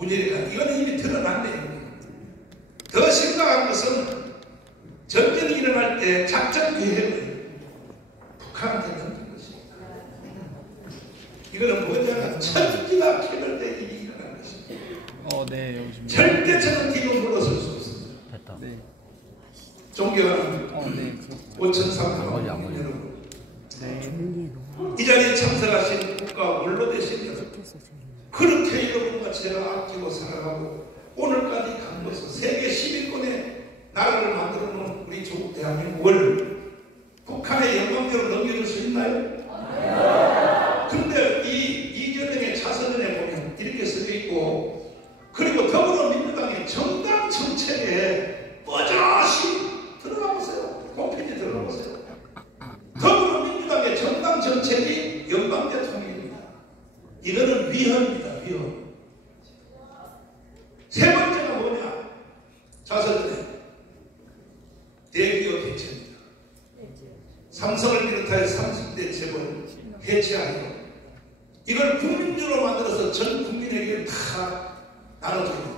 문제가 이거는 이미 드러났네요. 더 심각한 것은 전쟁이 일어날 때 작전 계획을 북한한테 넘긴 것입니다. 이거는 뭐냐면 천지가 캐널 때 일이 일어난 것입니다. 네, 절대 저는 뒤로 물러설 수 없습니다. 네. 존경하는 오천삼 여러분, 이 자리에 참석하신 국가 원로되신 여러분, 그렇게 여러분과 제가 아끼고 사랑하고 오늘까지 간 것은 세계 10위권의 나라를 만들어 놓은 우리 조국 대한민국을 북한의 영광대로 넘겨줄 수 있나요? 근데 이재명의 자서전에 보면 이렇게 써져 있고, 그리고 더불어민주당의 정당 정책에 뻗어시 들어가 보세요. 홈페이지 들어가 보세요. 더불어민주당의 정당 정책이 연방제 통일입니다. 이거는 위헌입니다. 위헌. 세 번째가 뭐냐? 자서전에 대기업 해체입니다. 삼성을 비롯하여 30대 재벌 해체하여 이걸 국민주로 만들어서 전 국민에게 다 나눠줍니다.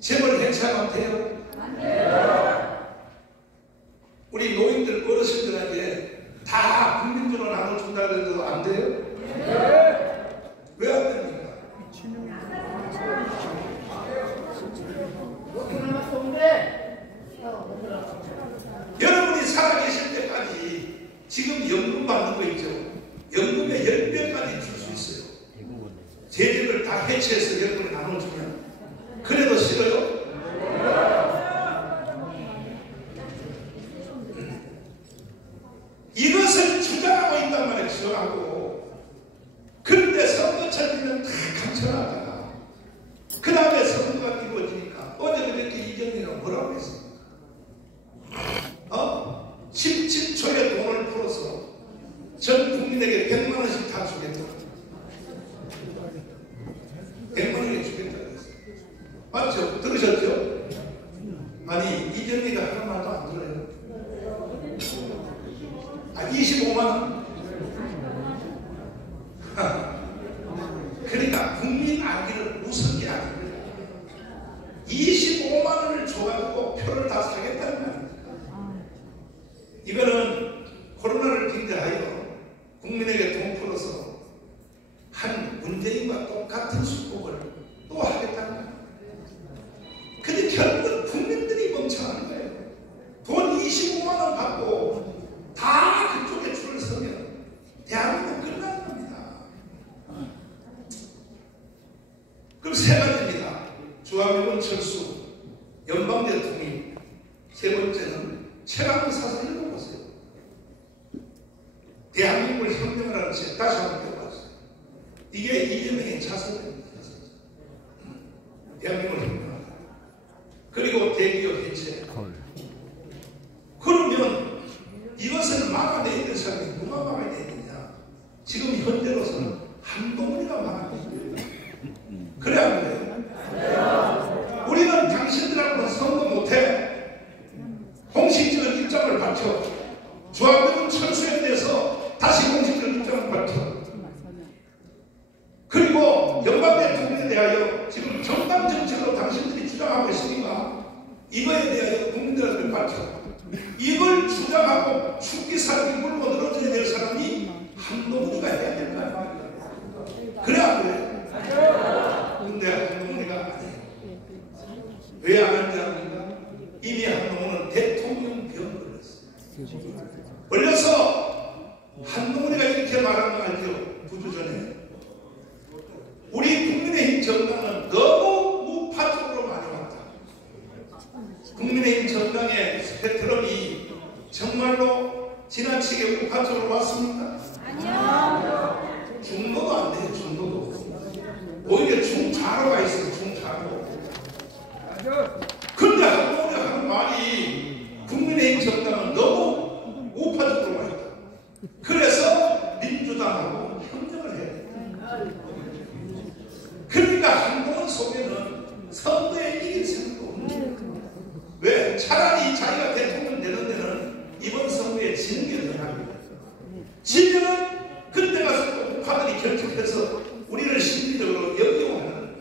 재벌 해체하면 돼요? 안 돼요. 우리 노인들 어르신들에게 다 국민주로 나눠준다고 해도 안 돼요? 왜 안 됩니까? 여러분이 살아계실 때까지 지금 연금 받는 거 있죠? 연금의 10배까지 줄 수 있어요. 세제를 다 해체해서 연금을 나눠주면. 그래도 싫어요? 이것을 주장하고 있단 말이에요. 주장하고. 그런데 선거철 되면 다 감춰놨다가 그 다음에 선거가 이루어지니까 어제 그렇게 이재명이가 뭐라고 했습니까? 17초에 돈을 풀어서 전 국민에게 100만 원씩 다 주겠다. 100만 원에 주겠다 그랬어요. 맞죠? 들으셨죠? 아니 이재명이가 하는 말도 안 들어요. 25만 원? 그러니까 국민 아기를 웃은 게 아닙니다. 25만 원을 줘가지고 표를 다 사겠다는 말입니다. 이거는 코로나를 빙자하여 국민에게 돈 풀어서 한 문재인과 똑같은 수법을 또 하겠다는 말입니다. 근데 결국은 국민들이 멍청한 거예요. 돈 25만 원 받고 다 그쪽에 줄을 서면 대한민국 끝나는 겁니다. 그럼 세 가지입니다. 주한미군 철수, 연방제 통일, 세 번째는 최강의 사상 읽어보세요. 대한민국을 혁명을 하는 책 다시 한번 읽어보세요. 이게 이재명의 자서전입니다. 대한민국을 혁명하다. 그리고 대기업 해체. 그러면 이것을 막아내야 될 사람이 누가 막아야 되느냐? 지금 현재로서는 한동훈이가 막아내야 됩니다. 그래 안 그래요? 우리는 당신들하고는 선거 못해. 공식적인 입장을 밝혀. 주한미군 철수에 대해서 다시 공식적인 입장을 밝혀. 그리고 연방제 통일에 대하여 지금 정당 정책으로 당신들이 주장하고 있으니까 이거에 대하여 국민들한테 밝혀. 이걸 주장하고 죽기 살기 물고 늘어져야 될 사람이 한동훈이가 해야 될 거 아닙니까? 그래 안 그래? 근데 한동훈이가 아니에요. 왜 안 하는지 압니까? 이미 한동훈은 대통령 병 걸렸어요. 걸려서 한동훈이가 이렇게 말한 거 알죠? 9주 전에 우리 국민의힘 정당은 너무 우파적으로 많이 왔다. 국민의힘 정당의 스펙트럼이 정말로 지나치게 우파적으로 왔습니까? 아니요. 중도도 안 돼요. 중도도. 오히려 중좌로 가 있어요. 중좌로. 근데 한동훈이 하는 말이 국민의힘 정당은 너무 우파적으로 와 있다. 그래서 민주당하고 협력을 해야 돼. 그러니까 한동훈 속에는 선거에 이길 생각도 없는 거예요. 왜? 차라리 자기가 대통령 되는 데는 이번 선거에 지는 게 더 나아요. 지면은 그때 가서 또 북한들이 결집해서 우리를 심리적으로 역용하는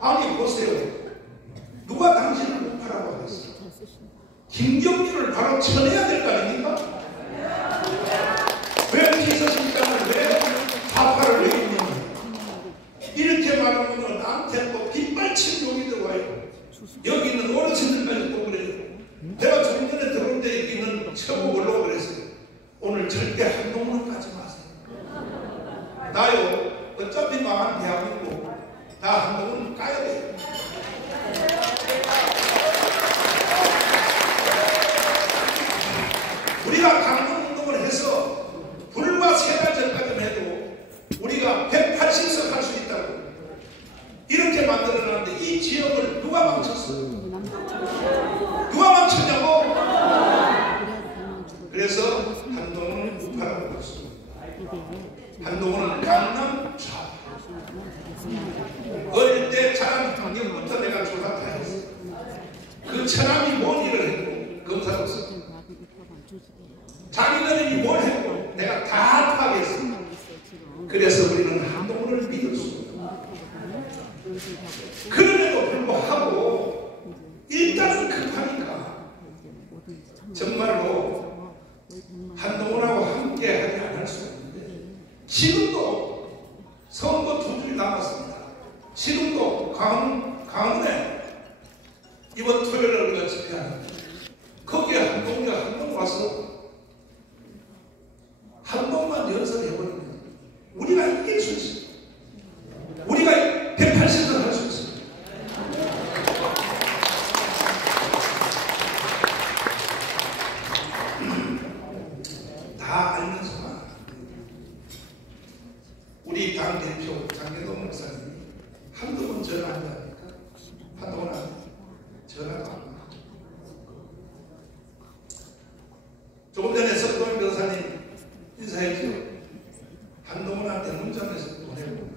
아니 보세요. 누가 당신을 우파라고 하겠어요? 김경률을 바로 쳐내야 될 거 아닙니까? 왜 비서실장을 왜 좌파를 왜 있느냐? 이렇게 말하면 나한테 또 빗발친 욕이 들어와요. 여기 있는 어르신들까지 또 그래요. 내가 좀 전에 들어올 때 여기는 처음 올라오고 그랬어요. 오늘 절대 한동훈은 가지 마세요. 나요, 어차피 망한 대학이고 나 한동훈은 까야 돼요. 우리가 강동운동을 해서 불과 3달 전까지만 해도 우리가 180석 할 수 있다고 이렇게 만들어놨는데 이 지역을 누가 망쳤어요? 누가 망쳤냐고? 그래서 한동훈은 우파라고 했습니다. 한동훈은 강남 좌파. 어릴 때 자란 환경부터 내가 조사 다 했어. 그 처남이 뭔 일을 했고 검사로서 자기들이 뭘 했고 내가 다 파악했어. 그래서 우리는 한동훈을 믿을 수 없다. 그럼에도 불구하고 일단은 급하니까 정말로 한동훈하고 함께 하지 않을 수 없는데 지금도 선거 2주 남았습니다. 지금도 강원에 이번 토요일에 우리가 집회하는데 거기에 한동훈 와서 한 번만 연설해버리면 우리가 이길 수 있어요. 우리가 180을 할 수 있어요. 다 알면서만 우리 당 대표 장계동 목사님이 한두 번 전화 안 합니까? 한동훈 전화가 안 와. 조금 전에 석동 변호사님 인사했죠. 한동훈한테 문자에서 보내고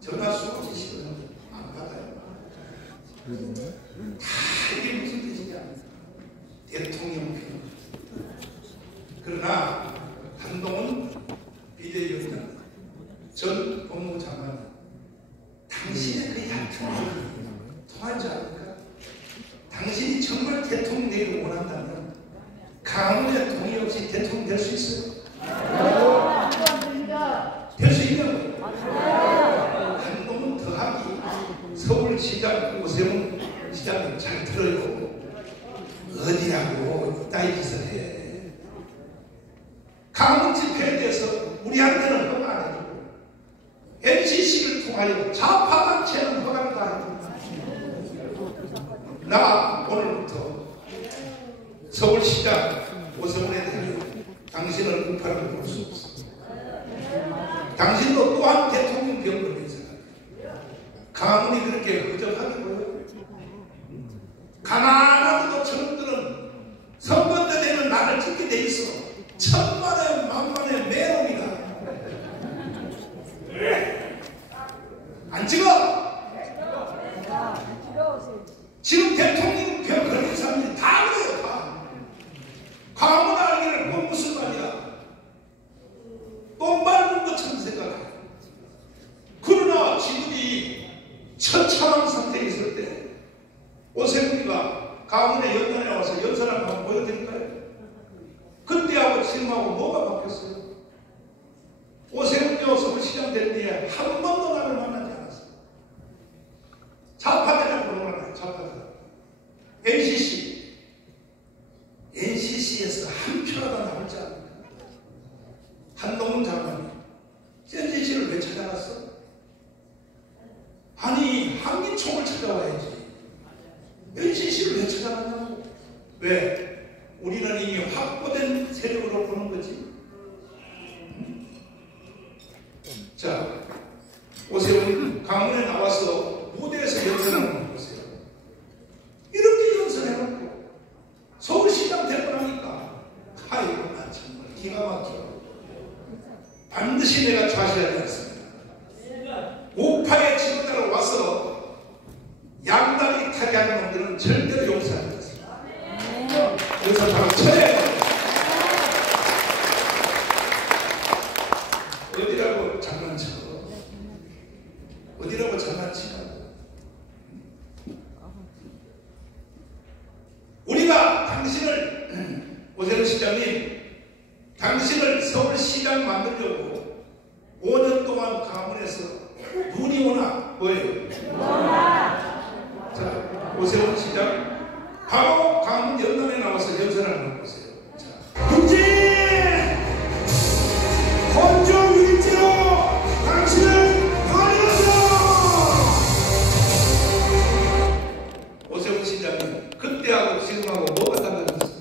전화 수없이 시도했는데 안 받아요. 다 이게 무슨 뜻이냐? 대통령 필요. 그러나 한동훈 비대위원장 전 법무부 장관 당신의 그 얕은 말이 통하지 않을까? 당신이 정말 대통령 되기를 원한다면 강원의 동의 없이 대통령 될 수 있어요? 될 수 있냐고요? 한동훈 더하기 서울시장 오세훈 시장님 잘 들어요. 어디라고 이따위 짓을 해. 강원 집회에 대해서 우리한테는 허가 안 해주고 NCC를 통하여 좌파단체는 허가를 다 해줍니다. 나 오늘부터 서울시장 오세훈에 대해 당신을 우파라고 볼 수 없어. 당신도 또한 대통령 경험인 사람이에요. 강원이 그렇게 허접하게 보여요. 가난하고도 저놈들은 선거 때에는 나를 찍게 돼 있어. 천만의 만만의 매놈이다. 안 찍어? 지금 대통령 편 그런 사람들이 다 그래요. 다. 강원 알기를 뭐 무슨 말이야? 똥 밟는 것처럼 생각해. 그러나 지금이 처참한 상태에 있을 때 오세훈이가 강원에 연단에 와서 연설한 거 한번 보여드릴까요? 그때하고 지금하고 뭐가 바뀌었어요? 오세훈이가 서울시장 될 때에 한 번도 나를 만나지 않았어요. 좌파들이라고 부르는 거야. 좌파들. NCC에서 한 표라도 나올지 않을까? 한동훈 장관이 NCC를 왜 찾아갔어? 아니 한민총을 찾아와야지. NCC를 왜 찾아갔냐고? 왜? 우리는 이미 확보된 세력으로 보는 거지. 자, 오세훈 강원에 나와서 무대에서 연설하는 거 보세요. 이렇게 연설해놓고 서울시장 될 거라니까. 아이고 나 정말 기가 막혀. 반드시 내가 좌시해야 되겠습니다. 우파의 지도자로 와서 양다리 타게 하는 놈들은 절대로 용서하지 않습니다. 그래서 바로 쳐야 돼요. 어디라고 장난쳐? 어디라고 장난치라고? 뭐예요? 자, 오세훈 시장. 바로 강원 연남에 나와서 연설하는 거 보세요. 국제 건조일지로 당신은 아니었어. 오세훈 시장님, 그때하고 지금하고 뭐가 달라졌어요?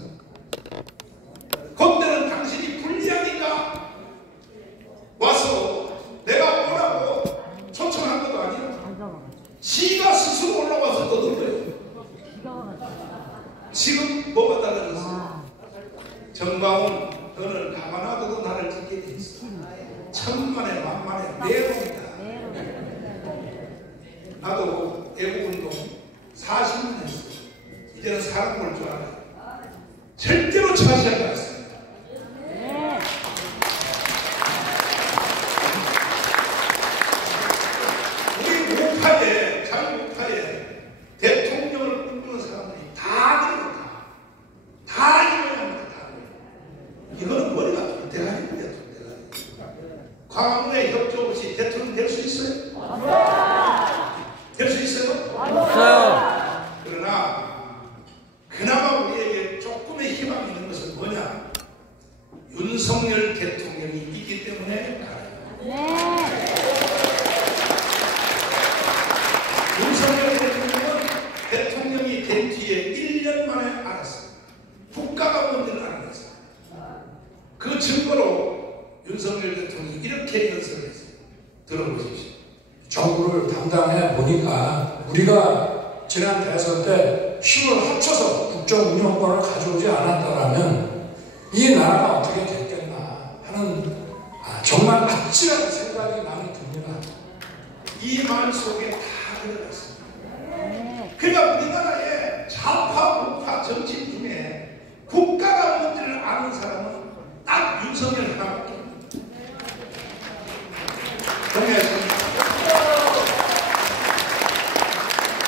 그때는 당신이 불리하니까 와서 내가 뭐라고 초청한 것도 아니야. 지가 스스로 올라와서 떠든 거예요. 지금 뭐가 달라졌어? 정광훈, 너는 가만하고도 나를 짓게 돼 있어. 천만에 만만에 내롱이다. 나도 애국운동 40년 했어. 이제는 사람 볼 줄 알아. 절대로 차지하지 않습니다. 우리 우파에, 잘 우파에 대통령을 꿈꾸는 사람들이 다 그렇다. 다 이거야 합니다. 이거는 머리가 대가리입니다. 광화문에 협조 없이 대통령 될 수 있어요? 될 수 있어요? 없어요. 그러나 그나마 우리에게 조금의 희망이 있는 것은 뭐냐? 윤석열 대통령이 있기 때문에 가요. 윤석열 대통령은 대통령이 된 뒤에 1년 만에 알았어요. 국가가 뭔지를 알았어요. 그 증거로 윤석열 대통령이 이렇게 연설을 했어요. 들어보십시오. 정부를 담당해 보니까 우리가 지난 대선 때 힘을 합쳐서 국정 운영권을 가져오지 않았다라면 이 나라가 어떻게 됐겠나 하는 정말 아찔한 생각이 많이 듭니다. 이 말 속에 다 들어갔습니다. 그러니까 우리나라의 좌파 우파 정치인 중에 국가가 뭔지를 아는 사람은 딱 윤석열 하나밖에 없습니다. 동의하십니까?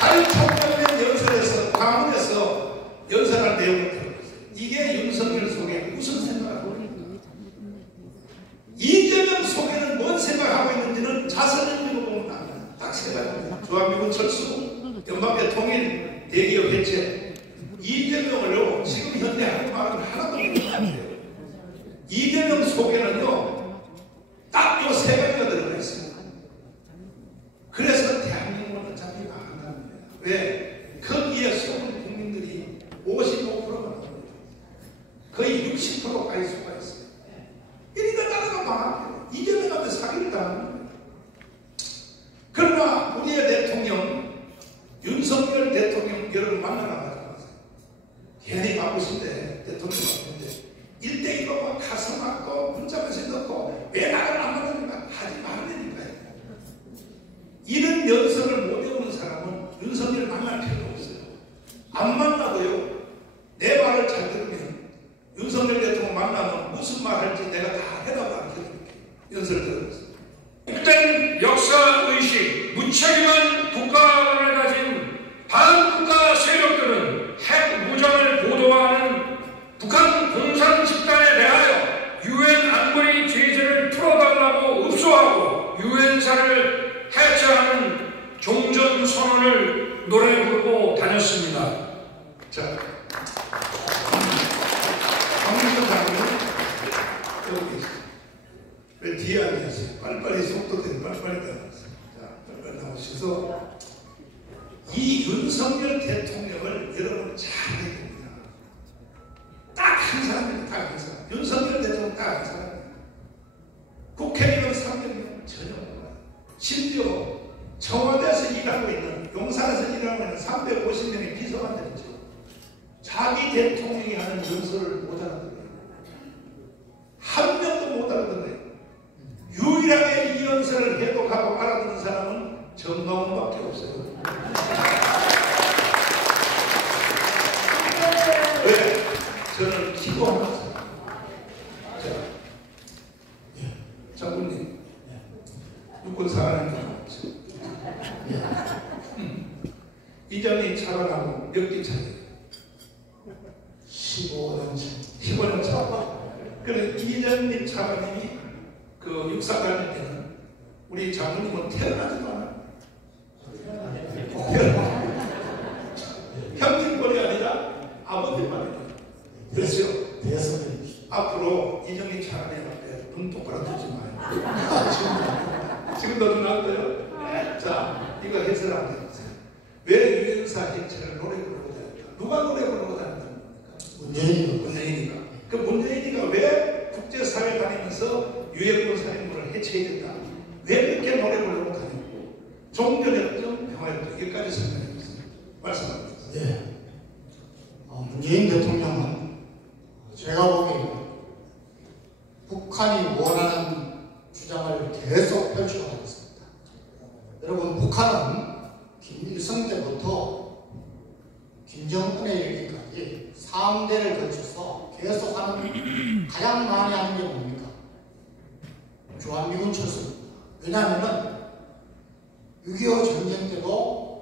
아니 총장님 연설에서 강원에서 연설할 내용을 들어봤어요. 이게 윤석열 속에 무슨 생각을 하고 있는가? 이재명 속에는 뭔 생각하고 있는지는 자세히 읽어보면 압니다. 딱 세 가지입니다. 주한미군 철수, 연방대 통일, 대기업 해체. 이재명을요 지금 현재 하는 말은 하나도 없는 것 같아요. 이재명 속에는요 딱 요 세 가지가 들어가 있습니다. 그래서 대한민국은 어차피 망한다는 거예요. 왜? 거기에 속은 국민들이 55%가 나옵니다. 거의 60%까지 속아 있어요. 이러니까 나라가 망합니다. 이재명한테 사기를 당하는 거예요. 그러나 우리의 대통령 윤석열 대통령 여러분 만나러 가잖아요. 괜히 바쁘신데 대통령 바쁜데 1대1로 막 가서 막고 문자메시지 넣고 왜 나를 안 만나니까 하지 말라니까요. 이런 연설을 못 외우는 사람은 윤석열 만날 필요가 없어요. 안 만나도요 내 말을 잘 들으면 윤석열 대통령 만나면 무슨 말 할지 내가 다 해답을 알려드릴게요. 연설 들어보세요. 복된 역사의식, 무책임한 국가를 가진 반국가 세력들은 핵 무장을 보도하는 북한 공산 집단에 대하여 유엔 안보리 제재를 풀어달라고 읍소하고 유엔사를 해체하는 종전선언을 노래 부르고 다녔습니다. 자, 박민선 장관은 여기 계세요. 왜 뒤에 앉아있어요? 빨리빨리 속도 되는 빨리빨리 나오세요. 자, 빨리빨리 나오셔서 이 윤석열 대통령을 여러분 잘 해야 됩니다. 딱 한 사람입니다. 딱 한 사람. 윤석열 대통령 딱 한 사람입니다. 국회의원 300명 전혀 몰라요. 심지어 청와대에서 일하고 있는 용산에서 일하고 있는 350명의 비서관들이죠. 자기 대통령이 하는 연설을 못 알아듣어요. 한 명도 못 알아듣어요. 유일하게 이 연설을 해독하고 알아듣는 사람은 정광훈밖에 없어요. 왜? 저는 기도합니다. 자, 장군님, 육군 사관입니다. 이전이 차관하고 몇 기 차례? 15년 차. 15년 차. 그래 이전님 차관님이 그 육사관일 때는 우리 장군님은 태어나지도 않아요. 해서는 안 되는 거예요. 왜 유엔사 행차를 노래 부르고 다닐까? 누가 노래 부르고 다니는 겁니까? 문재인이가. 그 문재인이가 왜 국제사회 다니면서 유엔군 살인물을 해체해야 된다? 왜 그렇게 노래 부르고 다니고 종전협정, 평화협정 여기까지 설명해주세요. 말씀합니다. 네. 문재인 대통령은 제가 보기에는 북한이 원하는 주장을 계속 펼쳐가고 있습니다. 여러분, 북한은 김일성 때부터 김정은에 이르기까지 3대를 거쳐서 계속하는 가장 많이 하는 게 뭡니까? 주한미군 철수입니다. 왜냐하면 6.25 전쟁 때도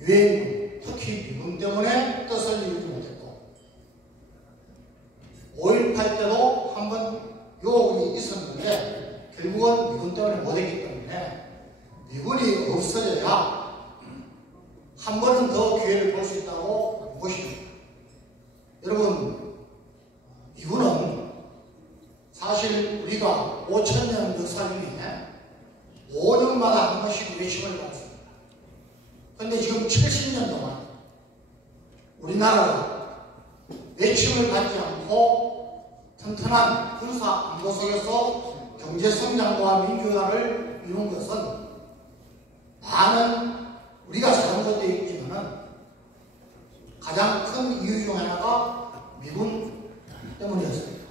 유엔군, 특히 미군 때문에 뜻을 이루지 못했고 5.18 때도 한번 요구이 있었는데 결국은 미군 때문에 못했기 때문에 미군이 없어져야 한 번은 더 기회를 볼 수 있다고 보십니다. 여러분, 미군은 사실 우리가 5,000년 역사 중에 5년마다 한 번씩 외침을 받습니다. 그런데 지금 70년 동안 우리나라가 외침을 받지 않고 튼튼한 군사 안보 속에서 경제 성장과 민주화를 이룬 것은 많은 우리가 잘한 것도 있지만 가장 큰 이유 중 하나가 미군 때문이었습니다.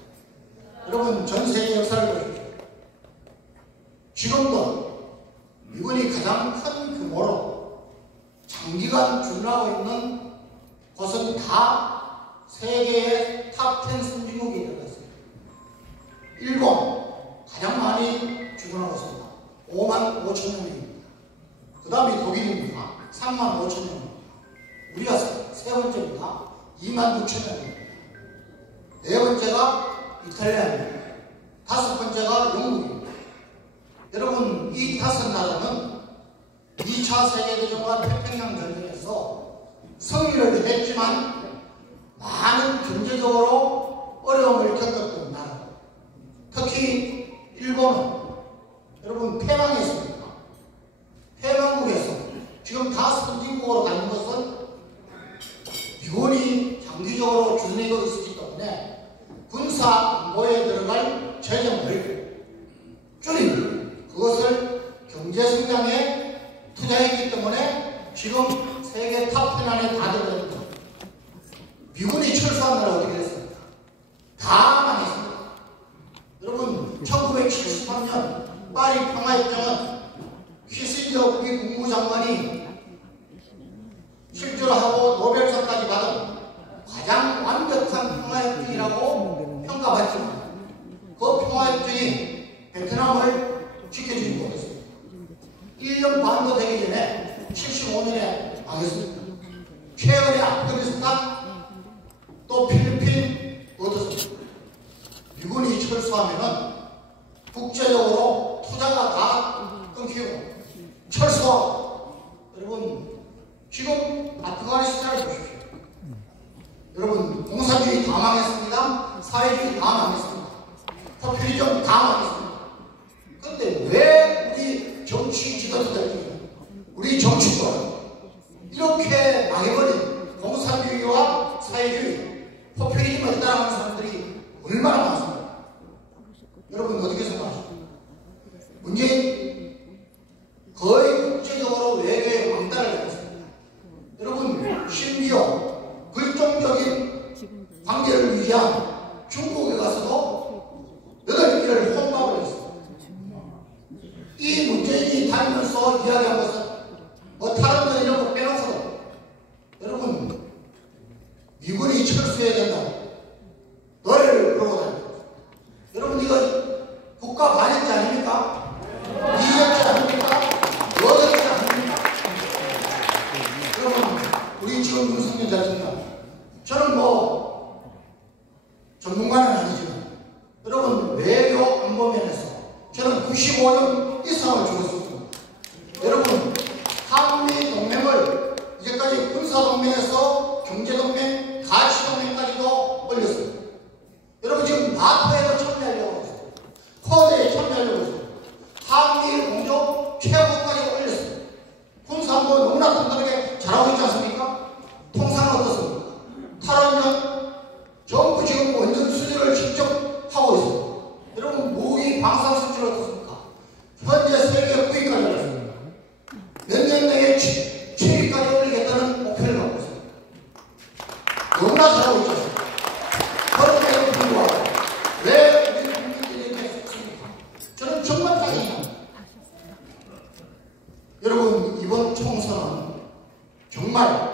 여러분, 전 세계 역사를 보십시오. 지금도 미군이 가장 큰 규모로 장기간 준하고 있는 곳은 다 세계의 탑10 선진국이 되었습니다. 일본 가장 많이 주둔하고 있습니다. 5만 5천 명입니다. 그 다음이 독일입니다. 3만 5천 명입니다. 우리가 세 번째입니다. 2만 6천 명입니다. 네 번째가 이탈리아입니다. 다섯 번째가 영국입니다. 여러분, 이 다섯 나라는 2차 세계대전과 태평양 전쟁에서 승리를 했지만 많은 경제적으로 어려움을 겪었던 나라. 특히 일본은 여러분 패망했습니다. 패망국에서 지금 다 선진국으로 가는 것은 미군이 장기적으로 주둔하고 있기 때문에 군사 안보에 들어갈 재정을 줄이고 그것을 경제 성장에 투자했기 때문에 지금 세계 탑10 안에 다 들어갑니다. 미군이 철수한 나라 어떻게 됐습니까? 다 망했습니다. 여러분, 1973년 파리 평화협정은 키신저 우리 국무장관이 실제로 하고 노벨상까지 받은 가장 완벽한 평화협정이라고 평가받지만 그 평화협정이 베트남을 지켜주지 못했습니다. 1년 반도 되기 전에 75년에 망했습니다. 최근에 아프가니스탄 또 필리핀 어떻습니까? 미군이 철수하면은 국제적으로 투자가 다 끊기고 철수하고 여러분 지금 아프가니스탄을 보십시오. 여러분 공산주의 다 망했습니다. 사회주의 다 망했습니다. 포퓰리즘 다 망했습니다. 그런데 왜 우리 정치 지도자들이 우리 정치권 이렇게 망해버린 공산주의와 사회주의 포퓰리즘을 따라가는 사람들이 얼마나 많습니까? 여러분 어떻게 생각하십니까? 문재인 거의 국제적으로 외교의 왕따를 했습니다. 여러분 심지어 불정적인 관계를 유지한 중국에 가서도 8개를 혼밥을 했습니다. 이 문재인이 다니면서 이야기한 것은 뭐 다른 거 이런 거 빼놓고도 여러분 미군이 철수해야 된다고 노래를 부르고 다닙니다. 여러분 이거 국가 반역죄 아닙니까? 이적죄 아닙니까? 여적죄 아닙니까? 여러분 우리 지금 윤석열 대통령 저는 뭐 전문가는 아니지만 여러분 외교 안보면에서 저는 95년 이상을 죽었습니다. 여러분 한미 동맹을 이제까지 군사동맹에서 경제동맹, 가치동맹까지도 너무나 튼튼하게 잘하고 있지 않습니까? 통상은 어떻습니까? 탈원전 전부 지금 원전 수주를 직접 하고 있습니다. 여러분 무기 방산 수주를 어떻습니까? 현재 세계 9위까지 올랐습니다. 몇 년 내에 7위까지 올리겠다는 목표를 갖고 있습니다. 너무나 잘하고 있지 않습니까? 그런데도 불구하고 왜 우리 국민들이 이렇게 속습니까? 저는 정말 짜증납니다. 여러분 이번 총선은 정말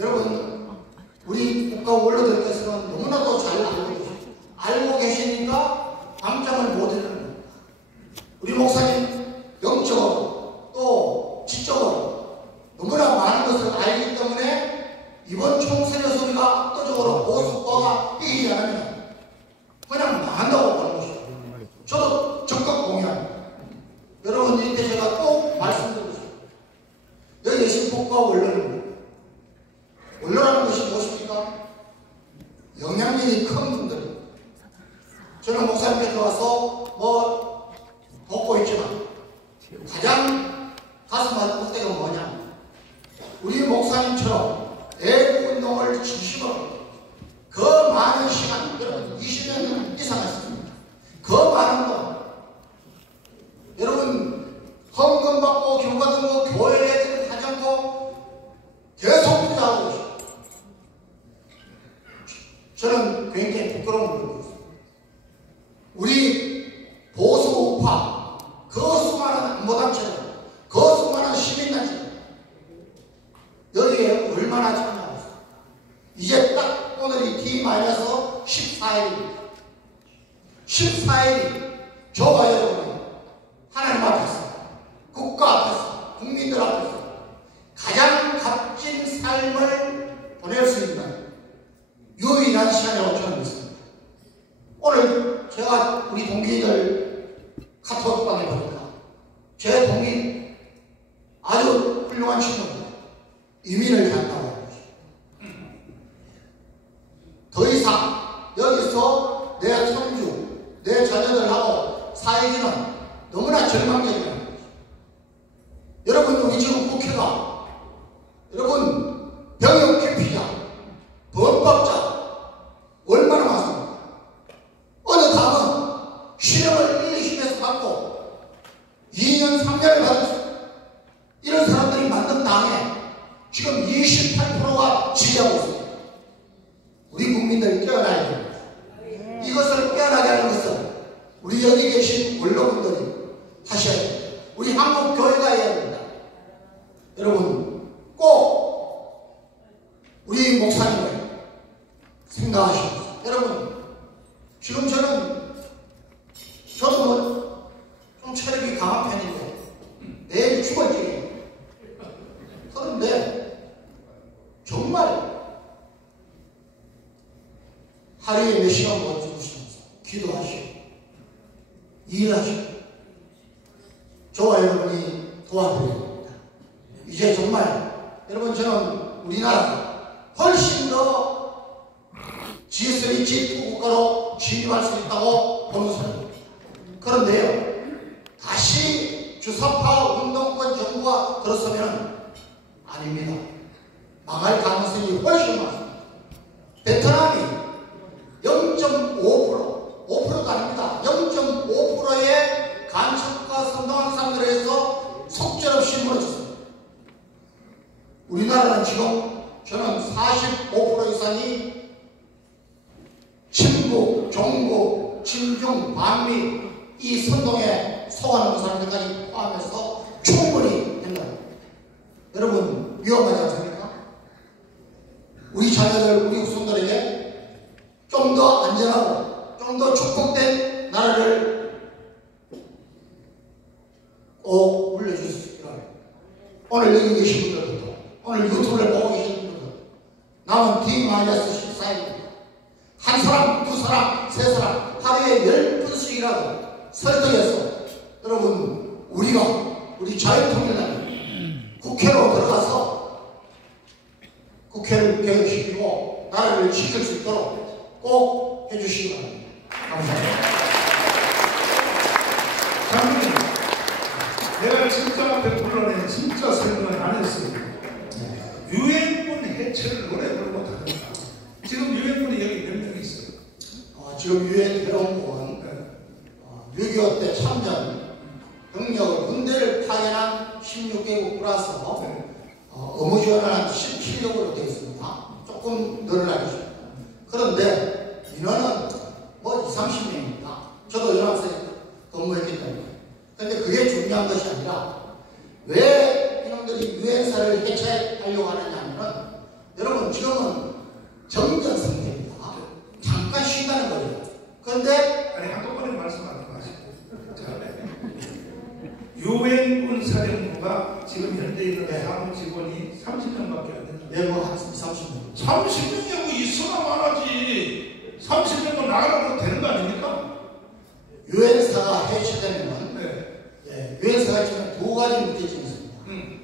여러분 우리 국가 원로들께서는 너무나도 잘 알고 계시니까 감장을 못 해주는 겁니다. 우리 목사님 영적으로 또 지적으로 너무나 많은 것을 알기 때문에 이번 총선에서 우리가 압도적으로 보수파가 이기지 않으면 그냥 망한다고 보는 것이죠. 저도 적극 공유합니다. 여러분 이때 제가 꼭 말씀드리고 싶습니다. 여기 계신 국가 원로입니다. 원로라는 것이 무엇입니까? 영향력이 큰 분들입니다. 저는 목사님께 들어와서 돕고 있지만 가장 가슴 아픈 때가 뭐냐? 우리 목사님처럼 애국운동을 진심으로 그 많은 시간, 여러분 20년 이상 했습니다. 그 많은 돈, 여러분 헌금 받고 교육 같은 거 교회에 하지 않고 계속 투자하고 있어요. 저는 굉장히 부끄러운 부분이 있습니다. 우리 보수 우파 그 수많은 안보단체들 그 수많은 시민단체들 여기에 얼마나 참여하고 있어요. 이제 딱 오늘이 D-14일입니다. 14일이 저와 여러분이 하나님 앞에서 국가 앞에서 국민들 앞에서 가장 값진 삶을 보낼 수 있는 유일한 시간이라고 저는 믿습니다. 오늘 제가 우리 동기들 카톡방에 보니까 제 동기 아주 훌륭한 친구입니다. 이민을 갔다고 하는 것이죠. 더 이상 여기서 내 손주, 내 자녀들하고 살기는 너무나 절망적이라는 거죠. 여러분 우리 지금 국회가 여러분 병역 기피자, 범법자 얼마나 많습니까? 어느 당은 실형을 1, 2심에서 받고 2년, 3년을 받았습니다. 이런 사람들이 만든 당에 지금 28%가 지지하고 있습니다. 우리 국민들이 깨어나야 됩니다. 이것을 깨어나게 하는 것은 우리 여기 계신 원로분들이 하셔야 됩니다. 우리 한국교회가 해야 됩니다. 여러분 꼭 우리 목사님을 생각하십시오. 여러분 지금 저도 좀 체력이 강한 편인데 내일 죽을지 그런데 정말 하루에 몇 시간 못 주무시면서 기도하시고 일하시고 저와 여러분이 도와드려야 됩니다. 이제 정말 여러분 저는 우리나라가 훨씬 더 G3, G2 국가로 진입할 수 있다고 보는 사람입니다. 그런데요 다시 주사파 운동권 정부가 들어서면 아닙니다. 망할 가능성이 훨씬 많습니다. 베트남이 0.5%, 5%가 아닙니다. 0.5%의 간첩과 선동한 사람들에 의해서 속절없이 무너졌습니다. 우리나라는 지금 저는 45% 이상이 친북, 종북, 친중, 반미 이 선동에 속하는 사람들까지 포함해서 충분히 된다. 여러분 위험하지 않습니까? 우리 자녀들, 우리 후손들에게 좀 더 안전하고 좀 더 축복된 나라를 꼭 물려주시기 바랍니다. 오늘 여기 계신 분들도 오늘 유튜브를 보고 계신 분들도 남은 D-14일입니다. 한 사람, 두 사람, 세 사람 하루에 12시간이라도 설득해서 여러분 우리 자유통일당 국회로 들어가서 국회를 개혁시키고 나라를 지킬 수 있도록 꼭 해주시기 바랍니다. 감사합니다. 장로님, 내가 진짜 앞에 불러낸 진짜 설명을 안 했습니다. 지금 유엔 회원국은 6.25 때 참전 병력을 군대를 파견한 16개국 플러스 의무 지원을 한 17개국으로 되어 있습니다. 조금 늘어나겠습니다. 그런데 인원은 뭐 20, 30명입니다. 저도 연합사에 근무했기 때문에. 근데 그게 중요한 것이 아니라 왜 이놈들이 유엔사를 해체하려고 하느냐 하면은 여러분 지금은 정전 상태입니다. 잠깐 쉰다는 거예요. 그런데 아니 한꺼번에 말씀하지 마시고 유엔군 사령부가 지금 현재 있는 사무 직원이 30명밖에 안 된다. 네, 뭐 한 30명. 30명이고 있어나 말하지. 30명은 나가라도 되는 거 아닙니까? 유엔사가 해체되면 유엔사가 해체되면 두 가지 문제점이 있습니다.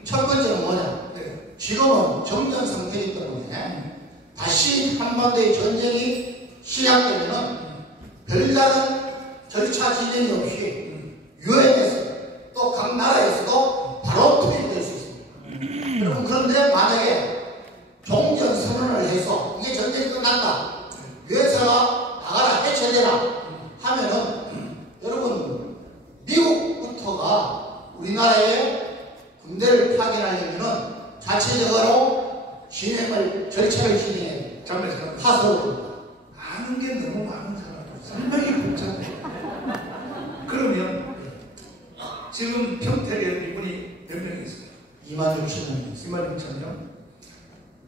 첫 번째는 뭐냐? 지금은 정전 상태이기 때문에 다시 한반도의 전쟁이 시작되면 별다른 절차 진행이 없이 유엔에서 또 각 나라에서도 바로 투입될 수 있습니다. 여러분 그런데 만약에 종전 선언을 해서 이게 전쟁이 끝난다. 유엔사가 나가라 해체되라 하면은 여러분 미국부터가 우리나라에 군대를 파견하려면은 자체적으로 절차를 진행해 하서 아는 게 너무 많은 사람들 상당히 복잡해. 그러면 지금 평택에 이분이 몇 명 있습니까? 26,000명. 26,000명.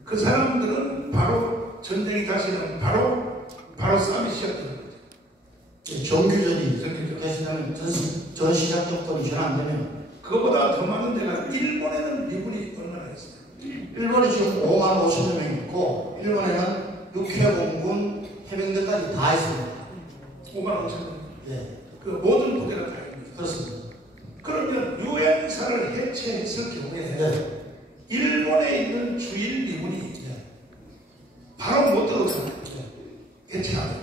그 사람들은 바로 전쟁이 다시 나면 바로 싸움이 시작되는 거죠. 정규전이 계시다면 전시작 정권이 전 안 되면 그거보다 더 많은 데가 일본에는 미군이 얼마나 있어요? 일본에 지금 55,000여 명 있고 일본에는 육해공군 해병대까지 다 있습니다. 55,000명. 예. 그 모든 부대가 다 있습니다. 그렇습니다. 그러면 유엔사를 해체했을 경우에 일본에 있는 주일 미군이 바로 못 들어오잖아요. 해체하면.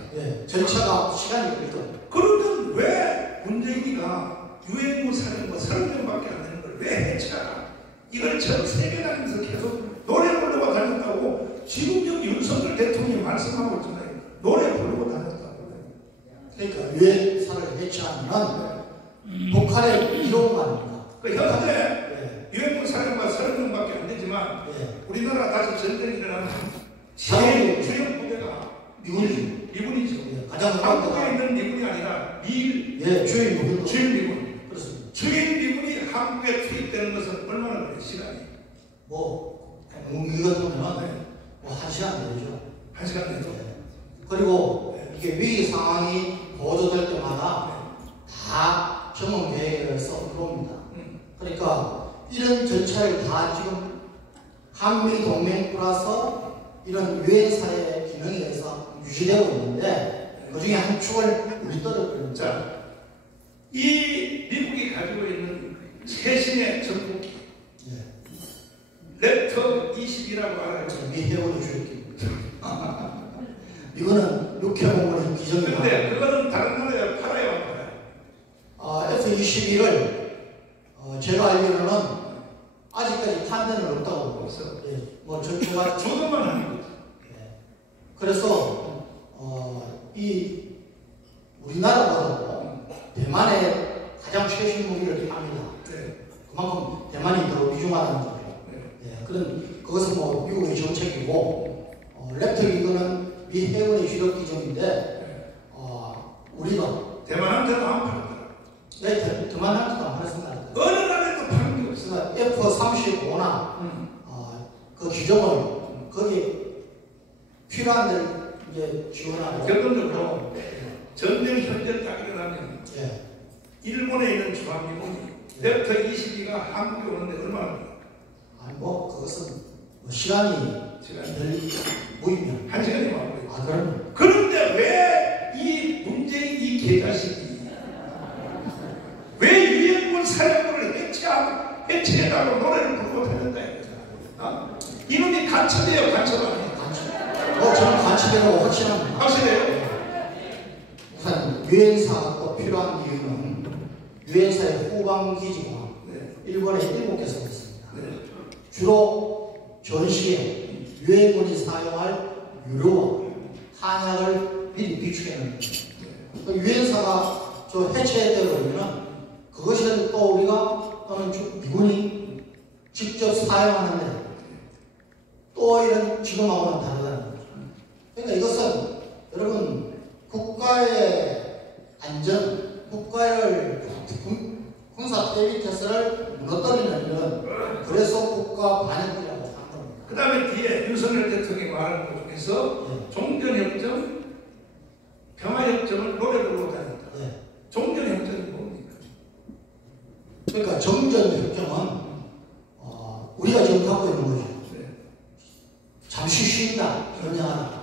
절차가 시간이 걸리거든요. 그러면 왜 문재인이가 유엔군 사령부 30명밖에 안 되는 걸 왜 해체하나? 이걸 전 세계다니면서 계속 노래 부르고 다녔다고 지금 여기 윤석열 대통령이 말씀하고 있잖아요. 노래 부르고 다녔다고. 그러니까 유엔사를 해체하면 북한의 이로운 말입니다. 그 현재 유엔군 사령부가 30명밖에 안 되지만 우리나라 다시 전쟁이 일어나면 제일 주요 부대가 미군이죠. 가장 한국에 있는 미군이 아니라 주일 미군. 그렇습니다. 주일 미군이 한국에 투입되는 것은 얼마나 걸려요? 시간이? 이것 보면 1시간 되죠. 1시간 되죠. 그리고 이게 위기 상황이 보도될 때마다 다 점검 계획을 해서 들어옵니다. 그러니까 이런 절차를 다 지금 한미 동맹 플러스 이런 유엔사의 기능에 의해서 유지되고 있는데 그 중에 한 축을 우리 떨어뜨립니다. 자, 이 미국이 가지고 있는 최신의 전투기 랩터 20이라고 알아요. 미 해군의 주력기입니다. 이거는 육해공군의 기정입니다. 그런데 그거는 다른 나라에 팔아요, 안 팔아요? F-22를 제가 알기로는 아직까지 판단은 없다고. 없어요. 뭐 전투가 조금만 하는 거죠. 그래서 이 우리나라보다도 대만의 가장 최신 무기를 합니다. 그만큼 대만이 더 위중하다는 거죠. 그것은 뭐 미국의 정책이고 랩터 이거는 미 해군의 주력 기종인데 우리가 대만한테도 안 팔았더라. 대만한테도 안 팔았습니다. 어느 나라에도 파는 게 없어요. F-35나 그 기종을 거기 필요한 데를 이제 지원하고 결론적으로 전쟁 현재 딱 일어나면 일본에 있는 주한미군이 랩터 22가 한국에 오는데 얼마나 걸려요? 그것은 시간이 무이면 1시간이 맞고요. 그럼요. 그런데 왜 이 문재인 이 개자식이 왜 유엔군 사령부를 해체해달라고 노래를 부르고 다닌다 이거잖아. 이놈이 간첩이에요, 간첩 아니에요? 저는 간첩이라고 확신합니다. 확실해요? 우선 유엔사가 또 필요한 이유는 유엔사의 후방 기지가 일본에 7개서 있습니다. 주로 전시에 유엔군이 사용할 유료와 탄약을 미리 비축해놓은 또 유엔사가 해체되어버리면 그것을 또 우리가 또는 미군이 직접 사용하는데 또 이런 지금하고는 다르다는 거죠. 그러니까 이것은 여러분 국가의 안전, 국가를 군사 대비 태세를 무너뜨리는 이런 그래서 국가 반역이라고 하는 겁니다. 그 다음에 뒤에 윤석열 대통령이 말하는 것 중에서 종전협정, 평화협정을 노래 부르고 다닌다. 종전협정이 뭡니까? 그러니까 정전협정은 우리가 지금 갖고 있는 거죠. 잠시 쉰다, 전쟁하다.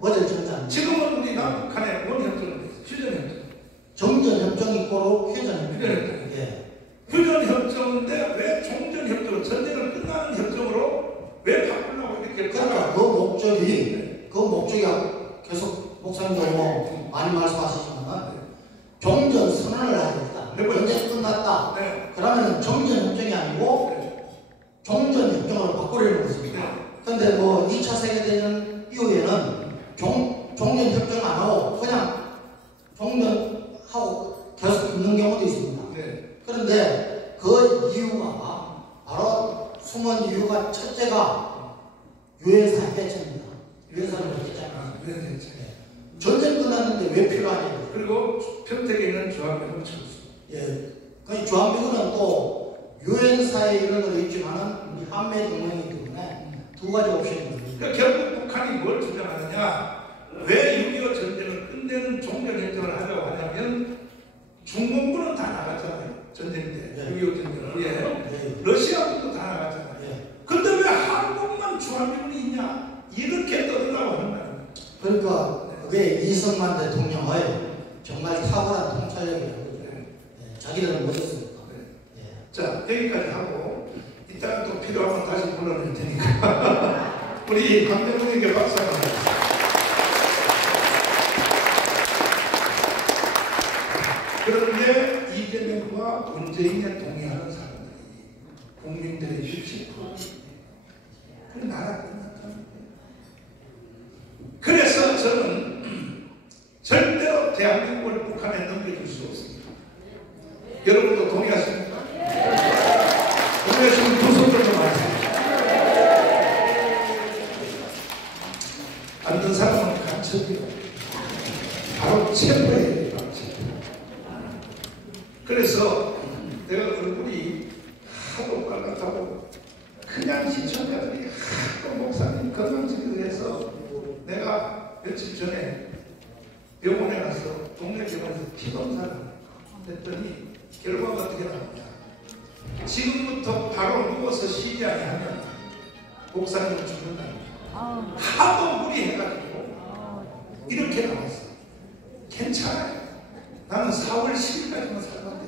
어제 전쟁. 지금은 우리 남북한의 원협정은 휴전협정. 정전협정이 있고 휴전협정. 휴전협정. 휴전협정인데 왜 종전협정을 전쟁을 끝나는 협정으로 왜 바꾸려고 이렇게 그러니까 그 목적이 계속 목사님도 뭐 많이 말씀하시지만 종전 선언을 해야 된다. 전쟁 끝났다. 그러면 정전협정이 아니고 종전협정으로 바꾸려는 것입니다. 그런데 2차 세계대전 이후에는 종전협정 안 하고 그냥 종전하고 계속 있는 경우도 있습니다. 그런데 그 이유가 바로 숨은 이유가 첫째가 유엔사 해체입니다. 유엔사를 해체잖아요. 전쟁 끝났는데 왜 필요하냐고. 그리고 평택에 있는 주한미군 철수. 그 주한미군은 또 유엔사의 이론으로 있지만은 우리 한미 동맹이기 때문에 두 가지 옵션이 있습니다. 그러니까 결국 북한이 뭘 주장하느냐? 왜 6.25 전쟁을 끝내는 종전협정을 하려고 하냐면 중공군은 다 나갔잖아요. 전쟁 때. 6.25 전쟁 후에. 러시아군도 다 나갔잖아요. 근데 왜 한국만 주한미군이 있냐? 이렇게 떠들라고 하는 거예요. 그러니까 그게 이승만 대통령의 정말 탁월한 통찰력이라고 자기들은 못했으니까. 자, 여기까지 하고 이따가 또 필요하면 다시 불러낼 테니까 우리 강대국에게 박수 한번 주세요. 그런데 이재명과 문재인에 동의하는 사람들이 국민들의 60%. 그 나라 끝났다는 거예요. 그래서 저는 절대로 대한민국을 북한에 넘겨줄 수 없습니다. 여러분도 동의하십니까? 동의하시면 두 손 들어 마세요. 안 된 사람은 간첩이요. 바로 체포해야 돼요. 그래서 내가 얼굴이 하도 빨갛다고 그냥 시청자들이 하도 목사님 건강지기를 해서 내가 며칠 전에 병원에 가서 동네 병원에서 피검사를 했더니 결과가 어떻게 나왔냐. 지금부터 바로 누워서 시리아에 하면 목사님은 죽는다. 하도 무리해가지고 이렇게 나왔어. 괜찮아요. 나는 4월 10일까지만 살았는데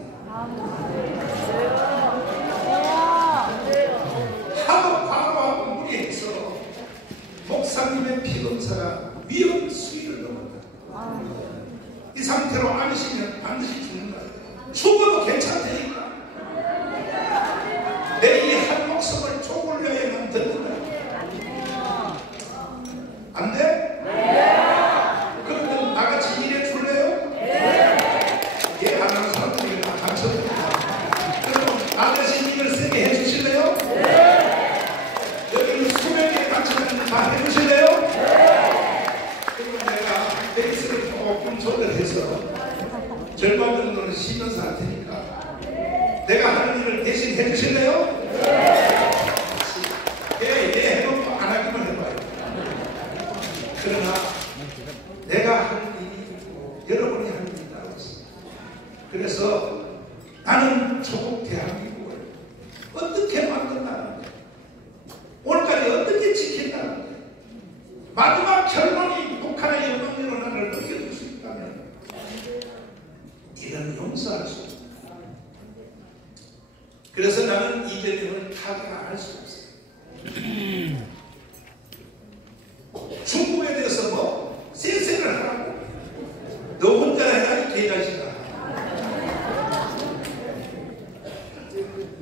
하도 과거하고 무리해서 목사님의 피검사가 위험 수위를 넘었다. 이 상태로 앉으시면 반드시 죽는다. 죽어도 괜찮다니까. 내 이 한 목숨을 쪼글려야만 듣는다. 안 돼? 그러면 나같이 일해 줄래요? 예, 하는 사람들이 다 감춰줍니다. 그럼 나 대신 일을 세게 해주실래요? 여기는 수명에 감춰있는 다 해주실래요? 그러면 내가 베이스를 조금 조절해서 절반 정도는 쉬면서 할 테니까 내가 하는 일을 대신 해주실래요? 예, 해놓고 안 하기만 해봐요. 그러나 내가 할 일이 있고 여러분이 할 일이 따로 있습니다. 그래서 나는 조국 대한민국을 어떻게 만든다는 거예요. 오늘까지 어떻게 지킨다는 거예요. 마지막 결론이 북한의 영광으로 나를 넘겨줄 수 있다면 이런 용서할 수 없습니다. 그래서 나는 이재명을 타결할 수 없어요. 중국에 대해서 뭐 세세를 하라고 너 혼자 해라 이 개자식아.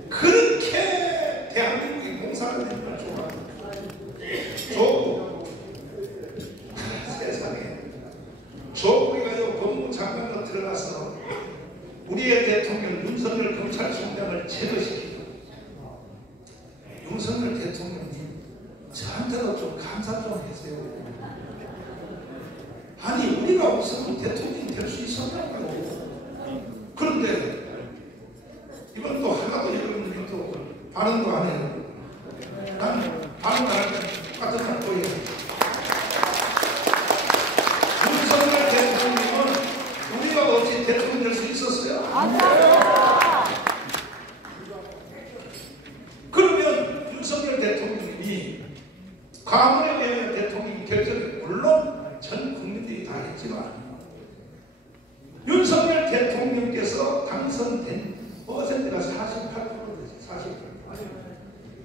그렇게 대한민국이 공사를 되는 걸 좋아합니다. 조국 세상에 조국이가요 윤석열 검찰총장을 제거시키고 윤석열 대통령님 저한테도 좀 감사 좀 해주세요. 아니 우리가 없으면 대통령이 될 수 있었냐고요. 그런데 이건 또 하나도 여러분들이 또 반응도 안 해요. 난 반응 안 할 때 똑같은 말 보여요. 윤석열 대통령은 우리가 어찌 대통령 될 수 있었어요? 그러면 윤석열 대통령이 과거에 대한 대통령 결정을 물론 전 국민들이 다 했지만 윤석열 대통령께서 당선된 퍼센트가 48% 되지.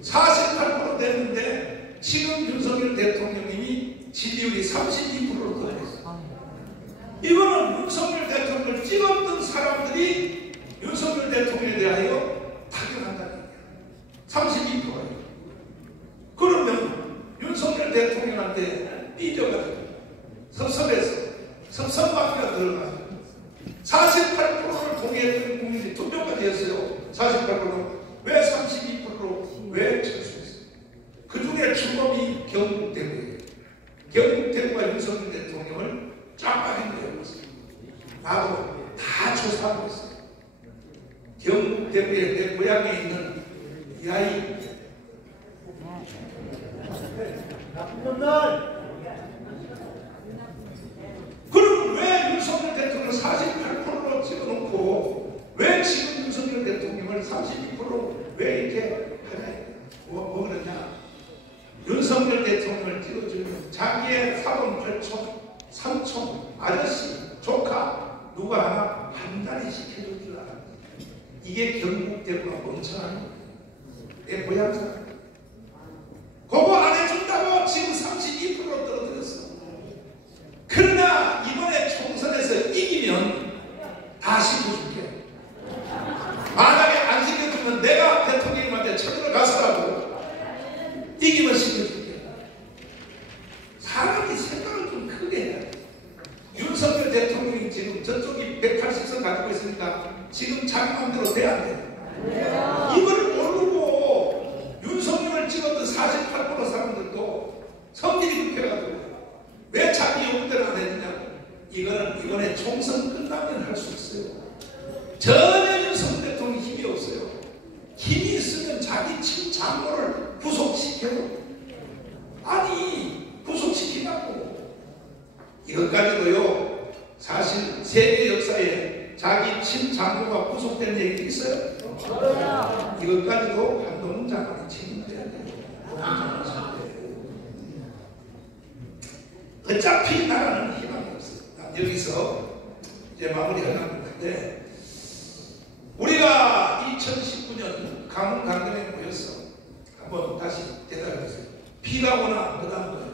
48% 됐는데 지금 윤석열 대통령님이 지지율이 32%로 떨어졌어요. 이거는 윤석열 대통령을 찍었던 사람들이 윤석열 대통령에 대하여 타격한다는 얘기예요. 32%예요. 그러면 윤석열 대통령한테 삐져가지고 섭섭마귀가 들어가지고 48%를 동의했던 국민이 투표까지 했어요. 48%로 왜 32%로 왜 철수했어요? 그 중에 주범이 경북대구예요. 경북대구가 윤석열 대통령을 쫙 거예요. 나도 다 조사하고 있어요. 경북대구의 내 고향에 있는 이 아이 나쁜 놈들. 그럼 왜 윤석열 대통령을 48%로 찍어놓고 왜 지금 윤석열 대통령을 32%로 왜 이렇게 하냐? 뭐 그러냐? 윤석열 대통령을 찍어주면 자기의 사돈, 팔촌, 삼촌, 아저씨, 조카 누가 하나 한 달이 시켜줄 줄 알아. 이게 경북대구가 멍청한 내 고향 사람. 그거 안 해준다고 지금 32%로 떨어뜨렸어. 그러나 이번에 총선에서 이기면 다 시켜줄게. 만약에 안 시켜주면 내가 대통령님한테 쳐들어 가서라고 이기면 시켜줄게. 사람이 생각을 좀 크게 해야 돼. 윤석열 대통령이 지금 저쪽이 180석 가지고 있으니까 지금 자기 마음대로 돼야 안 돼. 이걸 모르고 윤석열을 찍었던 48% 사람들도 성질이 급해가지고 왜 자기 욕대로 안 해주냐고. 이거는 이번에 총선 끝나면 할 수 있어요. 전혀 윤석열 대통령 힘이 없어요. 힘이 있으면 자기 친장모를 구속시켜도 아니 구속시키냐고. 이것까지도요 사실 세계 역사에 자기 친장모가 구속된 얘기 있어요? 이것까지도 한동훈 장관이 책임져야 돼요. 어차피 나라는 희망이 없어요. 여기서 이제 마무리하려고 하는데 우리가 2019년 강원 강변에 모여서 한번 다시 대답해 주세요. 비가 오나 그 다음 뭐예요?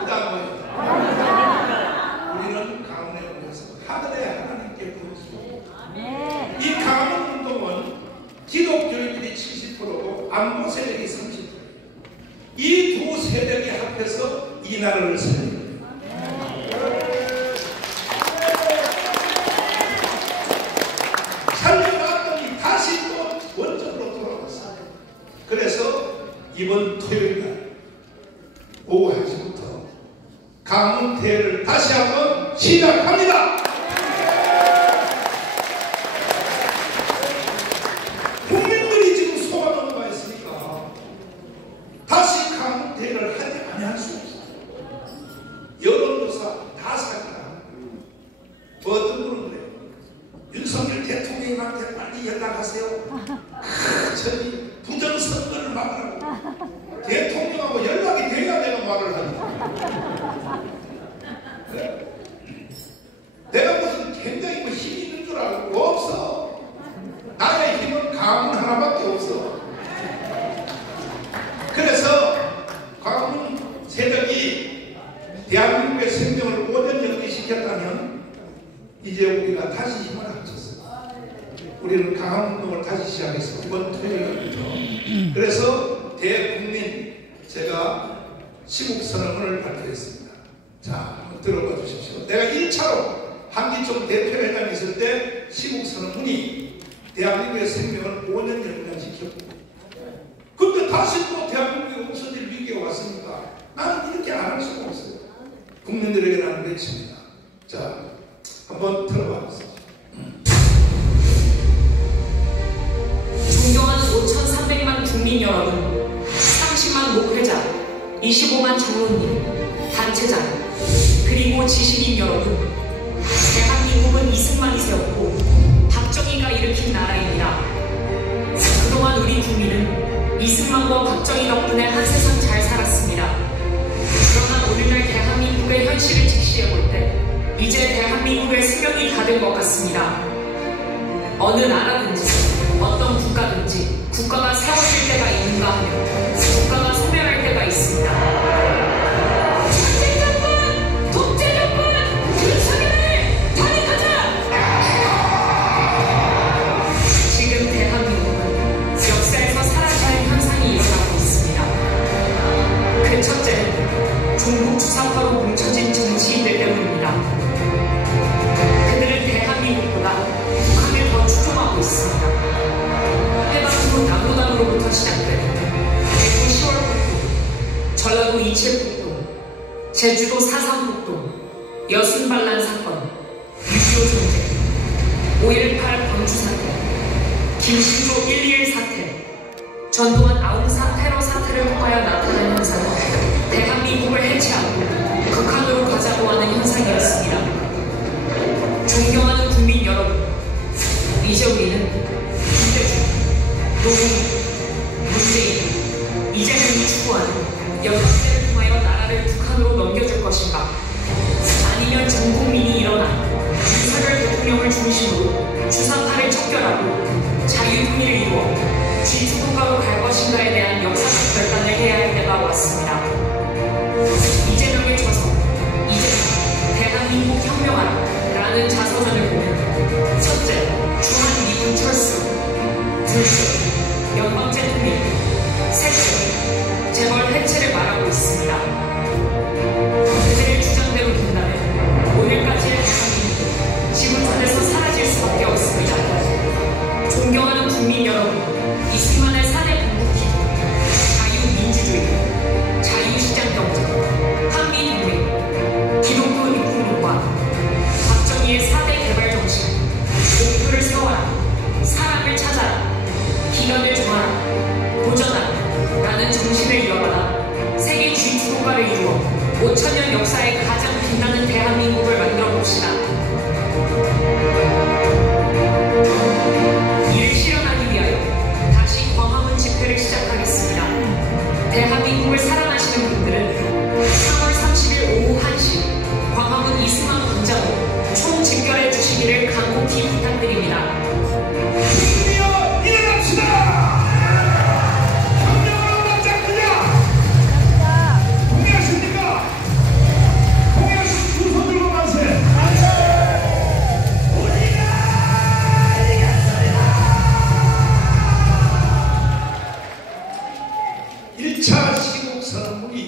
그 다음 뭐예요? 우리는 강원에 모여서 하늘의 하나님께 부르시고 이 강원 운동은 기독교인들이 70%고 안보 세력이 30%예요. 이 두 세력이 합해서 이 나라를 살립니다. 살려놨더니 다시 또 원점으로 돌아왔어요. 그래서 이번 토요일날 오후 1시부터 강문대회를 다시 한번 시작합니다. 국민들이 지금 속아 넘어가 있으니까 다시 강문대회를 하지 않을 수 없어요. 여론조사 다 사기다. 어떤 분은 그래요. 윤석열 대통령님한테 빨리 연락하세요. 저기 부정선거를 막으라고. 대통령하고 연락이 돼야 내가 말을 하니. 그래. 내가 무슨 굉장히 뭐 힘이 있는 줄 알고 없어. 나의 힘은 강문 하나밖에 없어. 그래서 강문 세력이 대한민국의 생명을 오전연기 시켰다면 이제 우리가 다시 힘을 합쳤어요. 우리는 강화운동을 다시 시작했어요. 이번 토요일부터. 그래서 대국민 제가 시국선언을 발표했습니다. 자, 한번 들어봐 주십시오. 내가 1차로 한기총 대표회장이 있을 때 시국선언문이 대한민국의 생명을 5년 연장시켰고, 근데 다시 또 대한민국이 없어질 위기가 왔으니까 나는 이렇게 안 할 수가 없어요. 국민들에게 나는 외칩니다. 자, 한번 들어봐 보세요. 존경하는 5,300만 국민 여러분, 30만 목회자, 25만 장로님, 단체장, 그리고 지식인 여러분, 대한민국은 이승만이 세웠고 박정희가 일으킨 나라입니다. 그동안 우리 국민은 이승만과 박정희 덕분에 한 세상 잘 살았습니다. 그러나 오늘날 대한민국의 현실을 직시해볼 때 이제 대한민국의 수명이 다 된 것 같습니다. 어느 나라든지 어떤 국가든지 국가가 세워질 때가 있는가 하면 국가가 소멸할 때가 있습니다. 전쟁정권! 독재정권! 윤석열을 탄핵하자! 지금 대한민국은 역사에서 사라져야 할 현상이 일어나고 있습니다. 그 첫째는 종북 주사파로 뭉쳐진 정치인들 때문입니다. 그들은 대한민국보다 북한을 더 추종하고 있습니다. 해방 후 남로당으로부터 시작된 대구 10월 폭동, 전라도 27 폭동, 제주도 4.3 폭동, 여순반란 사건, 6.25 전쟁, 5.18 광주 사태, 김신조 1.21 사태, 전두환 아웅산 테러 사태를 통하여 나타난 현상은 대한민국을 해체하고 극한으로 가자고 하는 현상이었습니다. 존경하는 국민 여러분, 이제 우리는 김대중, 노무현, 문재인, 이재명이 추구하는 연합제를 통하여 나라를 북한으로 넘겨줄 것인가, 아니면 전 국민이 일어나 윤석열 대통령을 중심으로 주사파를 척결하고 자유통일을 이루어 G2국가로 갈 것인가에 대한 역사적 결단을 해야 할 때가 왔습니다. 이재명의 저서, 이재명, 대한민국 혁명하라 라는 자서전을 보면 첫째, 주한 미군 철수, 둘째, 연방제 통일, 셋째, 재벌 해체를 말하고 있습니다. 그들의 주장대로 된다면 오늘까지의 대한민국은 지구촌에서 사라질 수밖에 없습니다. 존경하는 국민 여러분, 이승만의 4대 건국기도, 자유민주주의, 자유시장경제, 한미동맹, 기독교 입국론과 박정희의 4대 개발 정신, 목표를 세워라, 사람을 찾아라, 기관을 정하라, 도전하라 라는 정신을 이어받아 세계 G2국가를 이루어 5천년 역사의 가장 빛나는 대한민국을 만들어 봅시다. 이를 실현하기 위하여 다시 광화문 집회를 시작하겠습니다. 대한민국을 사랑하시는 분들은 3월 30일 오후 1시 광화문 이승만 광장으로 총 집결해 주시기를 간곡히 부탁드립니다. 국민이여 일어납시다! 혁명으로 맞짱뜨자! 동의하십니까? 동의하시면 두 손 들고 만세! 우리가 이겼습니다! 1차 시국선언문이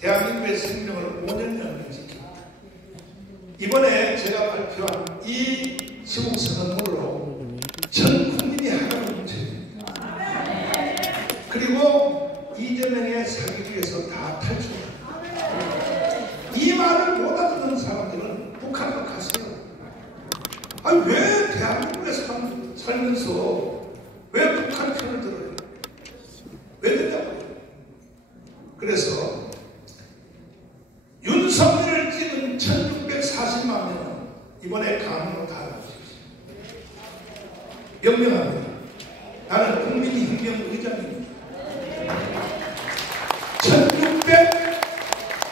대한민국의 생명을 5년 연장시킵니다. 이번에 제가 발표한 이 시국선언문으로 전 국민이 하나로 뭉쳐집니다. 그리고 이재명의 사기극에서 다 탈출합니다. 이 말을 못 알아듣는 사람들은 북한으로 가세요. 아니 왜 대한민국에 살면서 왜 북한 편을 들어요? 왜 되냐고요? 그래서 윤석열을 찍은 1640만 명은 이번에 강으로 다 명명합니다. 나는 국민혁명 의장입니다.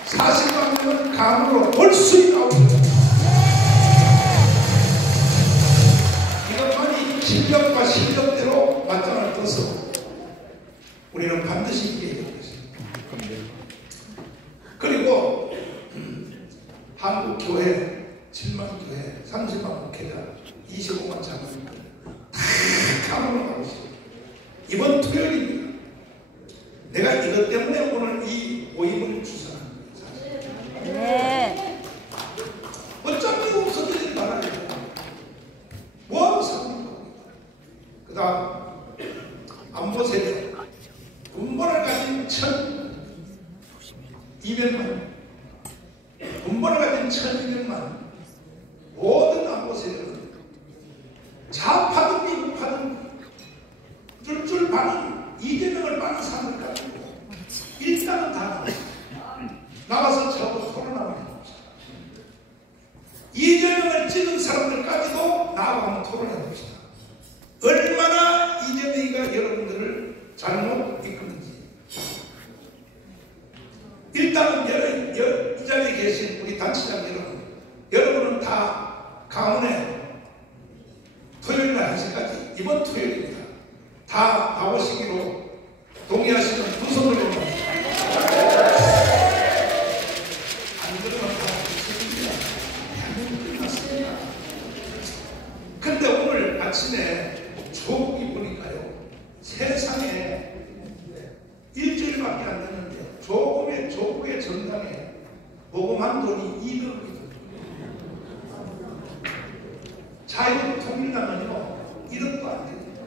1640만 명은 강으로 벌써 나옵니다. 이것만이 실력과 실력대로 맞짱을 떠서 우리는 반드시 이겨야 되겠습니다. 그리고 한국 교회 7만 교회 30만 목회자 25만 장로님들 다 강으로 가고 있습니다. 이번 토요일입니다. 내가 이것 때문에 오늘 이 모임을 주선합니다. 네. 어차피 없어질 나라예요. 뭐하고 삽니까? 1,200만, 돈벌어 가진 1,200만, 모든 안 보세요. 좌파든 미국파든 쫄쫄 반은 이재명을 받는 사람들 가지고 일단은 다 나와서 저하고 토론하면 됩니다. 이재명을 찍은 사람들까지도 나하고 한번 토론해 봅시다. 얼마나 이재명이가 여러분들을 잘못 이끄는지. 일단은 이 자리에 계신 우리 단체장 여러분은 다 강원에 토요일날 1시까지 이번 토요일입니다. 다 나오시기로 동의하시는 두 손을 올립니다. 안 그러면 다 끝났습니다. 근데 오늘 아침에 조국이 보니까요, 세상에 일주일밖에 안 됐는데 조국의 전당에 모금한 돈이 2억이거든요. 자유통일당은요 1억도 안 됩니다.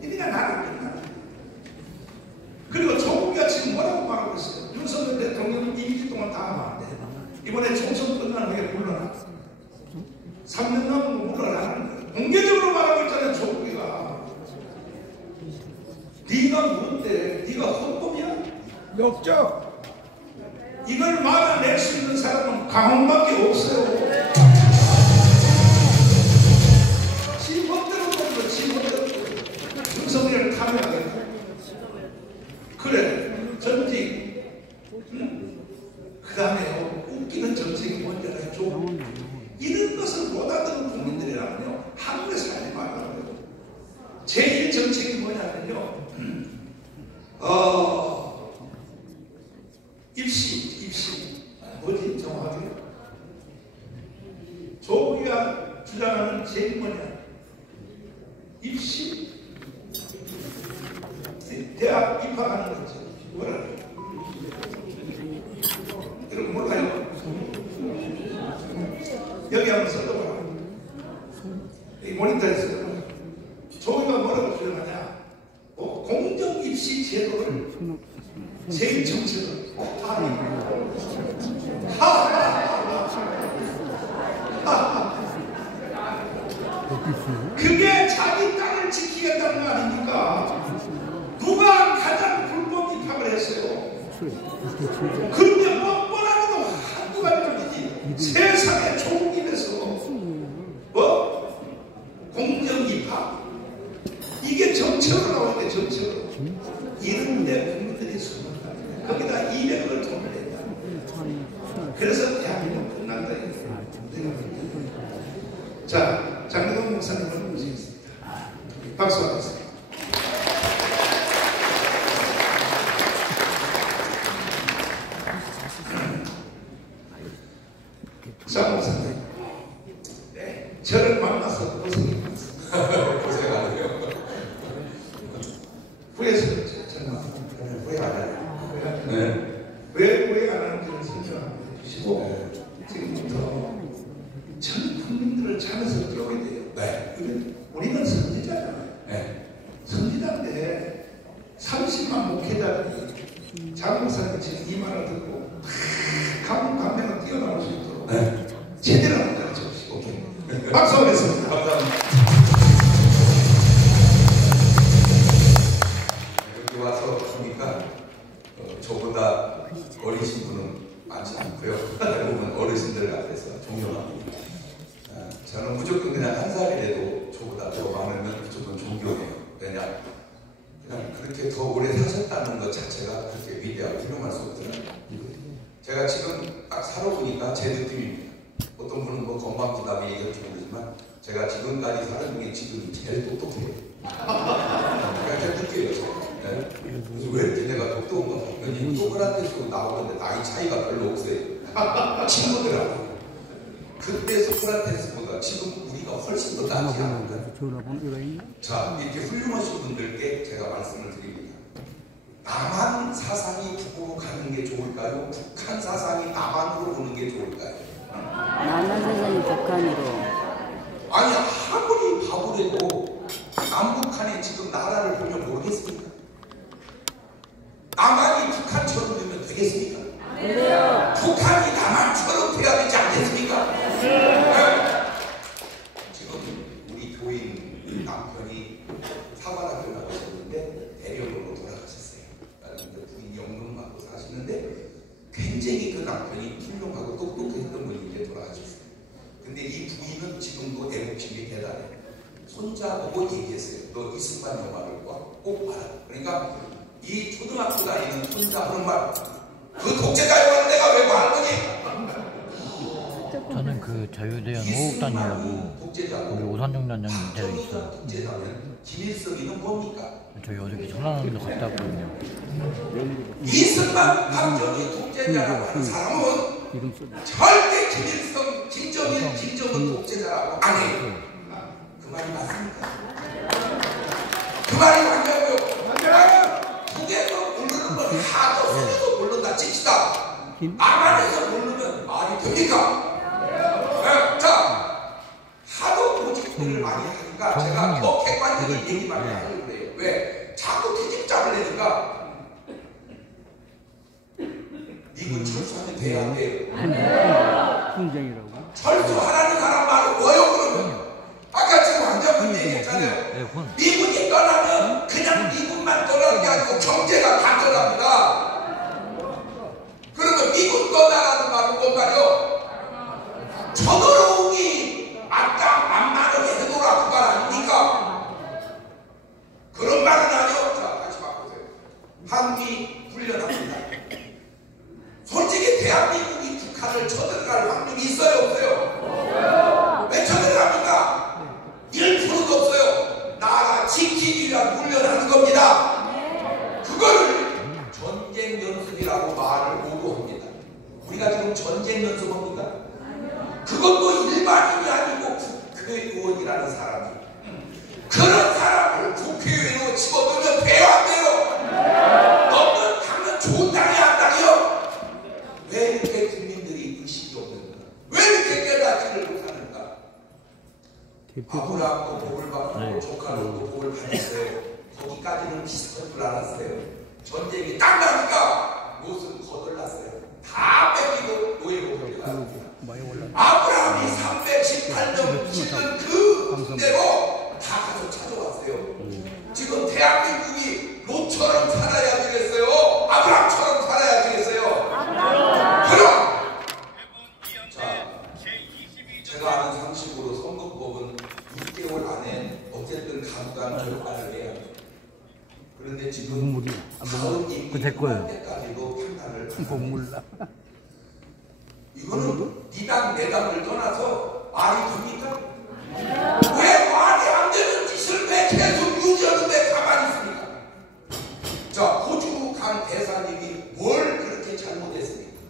그러니까 나는 끝나. 그리고 조국이가 지금 뭐라고 말하고 있어요? 윤석열 대통령은 2주 동안 다 하면 안 돼. 이번에 총선 끝나는 후에 물러나. 3년 남은 거 물러나는 거예요. 공개적으로 말하고 있잖아요. 조국이가. 네가 뭔데? 네가 헌법이야? 역적. 이걸 말아낼 수 있는 사람은 강원밖에 없어요. 윤석열을 탐욕하게. 그래, 전직. 그 다음에 웃기는 정책이 뭔지 알죠? 이런 것을 못 알아듣는 국민들이라면요, 한국에 살지 말라고요. 제1 정책이 뭐냐면요, 입시. 뭐지, 정확하게? 조국이가 주장하는 제일 뭐냐? 입시. 대학 입학하는 거죠. 뭐라고? 여러분 몰라요? 여기 한번 써봐라. 이 모니터에 써봐라. 조국이가 뭐라고 주장하냐? 공정 입시 제도를 제일 정책으로 그게 자기 땅을 지키겠다는 거 아닙니까? 누가 가장 불법 입학을 했어요? 그런데 뻔뻔하게도 한두 가지가 아니지. 세상에 조국 입에서 공정 입학, 이게 정책으로 나오는 게 정책으로. 이런데 국민들이 숨는다. 거기다 200억을 돈을 냈다. 그래서 대한민국 끝난다. 자, 장대동 목사님을 모시겠습니다. 박수 하겠습니다. 자, 목사님. 네, 저를 만나서 고생이 많습니다. 고생 안 해요. 후회스럽죠. 저는 후회 안 해요. 네. 왜 후회 안 하는지를 설명 한번 해주시고, 지금부터 전 국민들을 차면서 뛰어오게 돼요. 네. 우리는 선지자잖아요. 네. 선지자인데 30만 목회자들이 장목사님 지금 이 말을 듣고 감명을 뛰어나올 수 있도록 네. 제대로 한번 가르쳐 주시고. 박수 하겠습니다. 감사합니다. 여기 와서 보니까 저보다 어리신 분은 많지 않고요. 대부분 어르신들 앞에서 존경합니다. 저는 무조건 그냥 한 살이라도 저보다 더 많으면 무조건 존경해요. 왜냐? 그냥 그렇게 더 오래 사셨다는 것 자체가 그렇게 위대하고 훌륭할 수 없더라고요. 제가 지금 딱 살아보니까 제 느낌입니다. 어떤 분은 뭐 건방지다고 얘기할지 모르지만 제가 지금까지 살은 중에 지금이 제일 똑똑해요. 그냥 제 느껴요. 네? 그래서 왜 이렇게 내가 똑똑한가 봤더니 소크라테스 나오는데 나이 차이가 별로 없어요. 친구들하고. 그때 소크라테스보다 지금 우리가 훨씬 더 낫지 않을까. 자, 이렇게 훌륭하신 분들께 제가 말씀을 드립니다. 남한 사상이 북으로 가는 게 좋을까요? 북한 사상이 남한으로 오는 게 좋을까요? 남한 사상이 북한으로. 아니, 아무리 바보래도 남북한에 지금 나라를 보면 모르겠습니까? 남한이 북한처럼 되면 되겠습니까? 북한이 남한처럼 돼야 되지 않겠습니까? 네. 지금 우리 교인 남편이 사관학교 나오셨는데 대령으로 돌아가셨어요. 그런데 부인이 연금 받고 사시는데 굉장히 그 남편이 훌륭하고 똑똑했던 분인데 돌아가셨어요. 근데 이 부인은 지금도 애국심이 대단해. 손자 보고 얘기했어요. 너 이승만 영화를 꼭 봐라. 그러니까 이 초등학교 다니는 손자 하는 말, 그 독재자 영화는 내가 왜 봐 거니? 저는 그 자유대한 호국단이라고 우리 오산정 단장님 되어 있어요. 독재자면 김일성이는 뭡니까? 저희 어저께 전화하는데 갔다 왔거든요. 이승만 박정희 독재자라고 하는 사람은 절대 김일성, 김정일, 김정은 독재자라고 안 해요. 그 말이 맞습니까? 그 말이 맞냐고요? 북에서 모르는 건 하도 속에서 모른다 칩시다. 남한에서 모르면 말이 됩니까? 네, 자, 하도 모집들을 많이 하니까 제가 더 객관적인 얘기만 하려고 그래요. 왜? 자꾸 트집잡을 내니까 미군 철수하면 돼야 안 돼요? 철수하라는 사람 말은 뭐요 그러면? 아까 지금 환자분 얘기했잖아요. 미군이 떠나면 그냥 미군만 떠나는 게 아니고 경제가 다 떠납니다. 그러면 미군 떠나라는 말은 뭔 말이요? 쳐들어오기 아까 만만하게 해놓으라 그 말 아닙니까? 그런 말은 아니요. 자, 다시 바꾸세요. 한미 훈련합니다. 솔직히 대한민국이 북한을 쳐들어갈 확률이 있어요 없어요? 왜 쳐들어갑니까? 1%도 없어요. 나라 지키기 위한 훈련하는 겁니다. 그거를 전쟁 연습이라고 말을 모두 합니다. 우리가 지금 전쟁 연습합니까? 그것도 일반인이 아니고 국회의원이라는 사람이, 그런 사람을 국회의원으로 집어넣으면 돼요 안 돼요? 너는 당은 좋은 당이 안 당이요? 왜 이렇게 국민들이 의식이 없는가? 왜 이렇게 깨닫지를 못하는가? 아브라함도 복을 받고 조카들도 복을 받았어요. 거기까지는 비슷한 줄 알았어요. 전쟁이 딱 나니까 못은 거들났어요. 다 뺏기고 노예로 끌려갔어요. 아브라함이 318년 지은 그 군대로 다 가서 찾아왔어요. 지금 대한민국이 롯처럼 살아야 되겠어요? 아브라함처럼 살아야 되겠어요? 그럼 자, 제가 아는 상식으로 선거법은 6개월 안에 어쨌든 감당 결과를 해야 돼요. 그런데 지금 다음 임기 때까지도 판단을 몰라. 이거는 네 당, 내 당을 떠나서 말이 됩니까? 왜 말이 안 되는 짓을 왜 계속 유지하는데 가만히 있습니까? 자, 호주 간 대사님이 뭘 그렇게 잘못했습니까?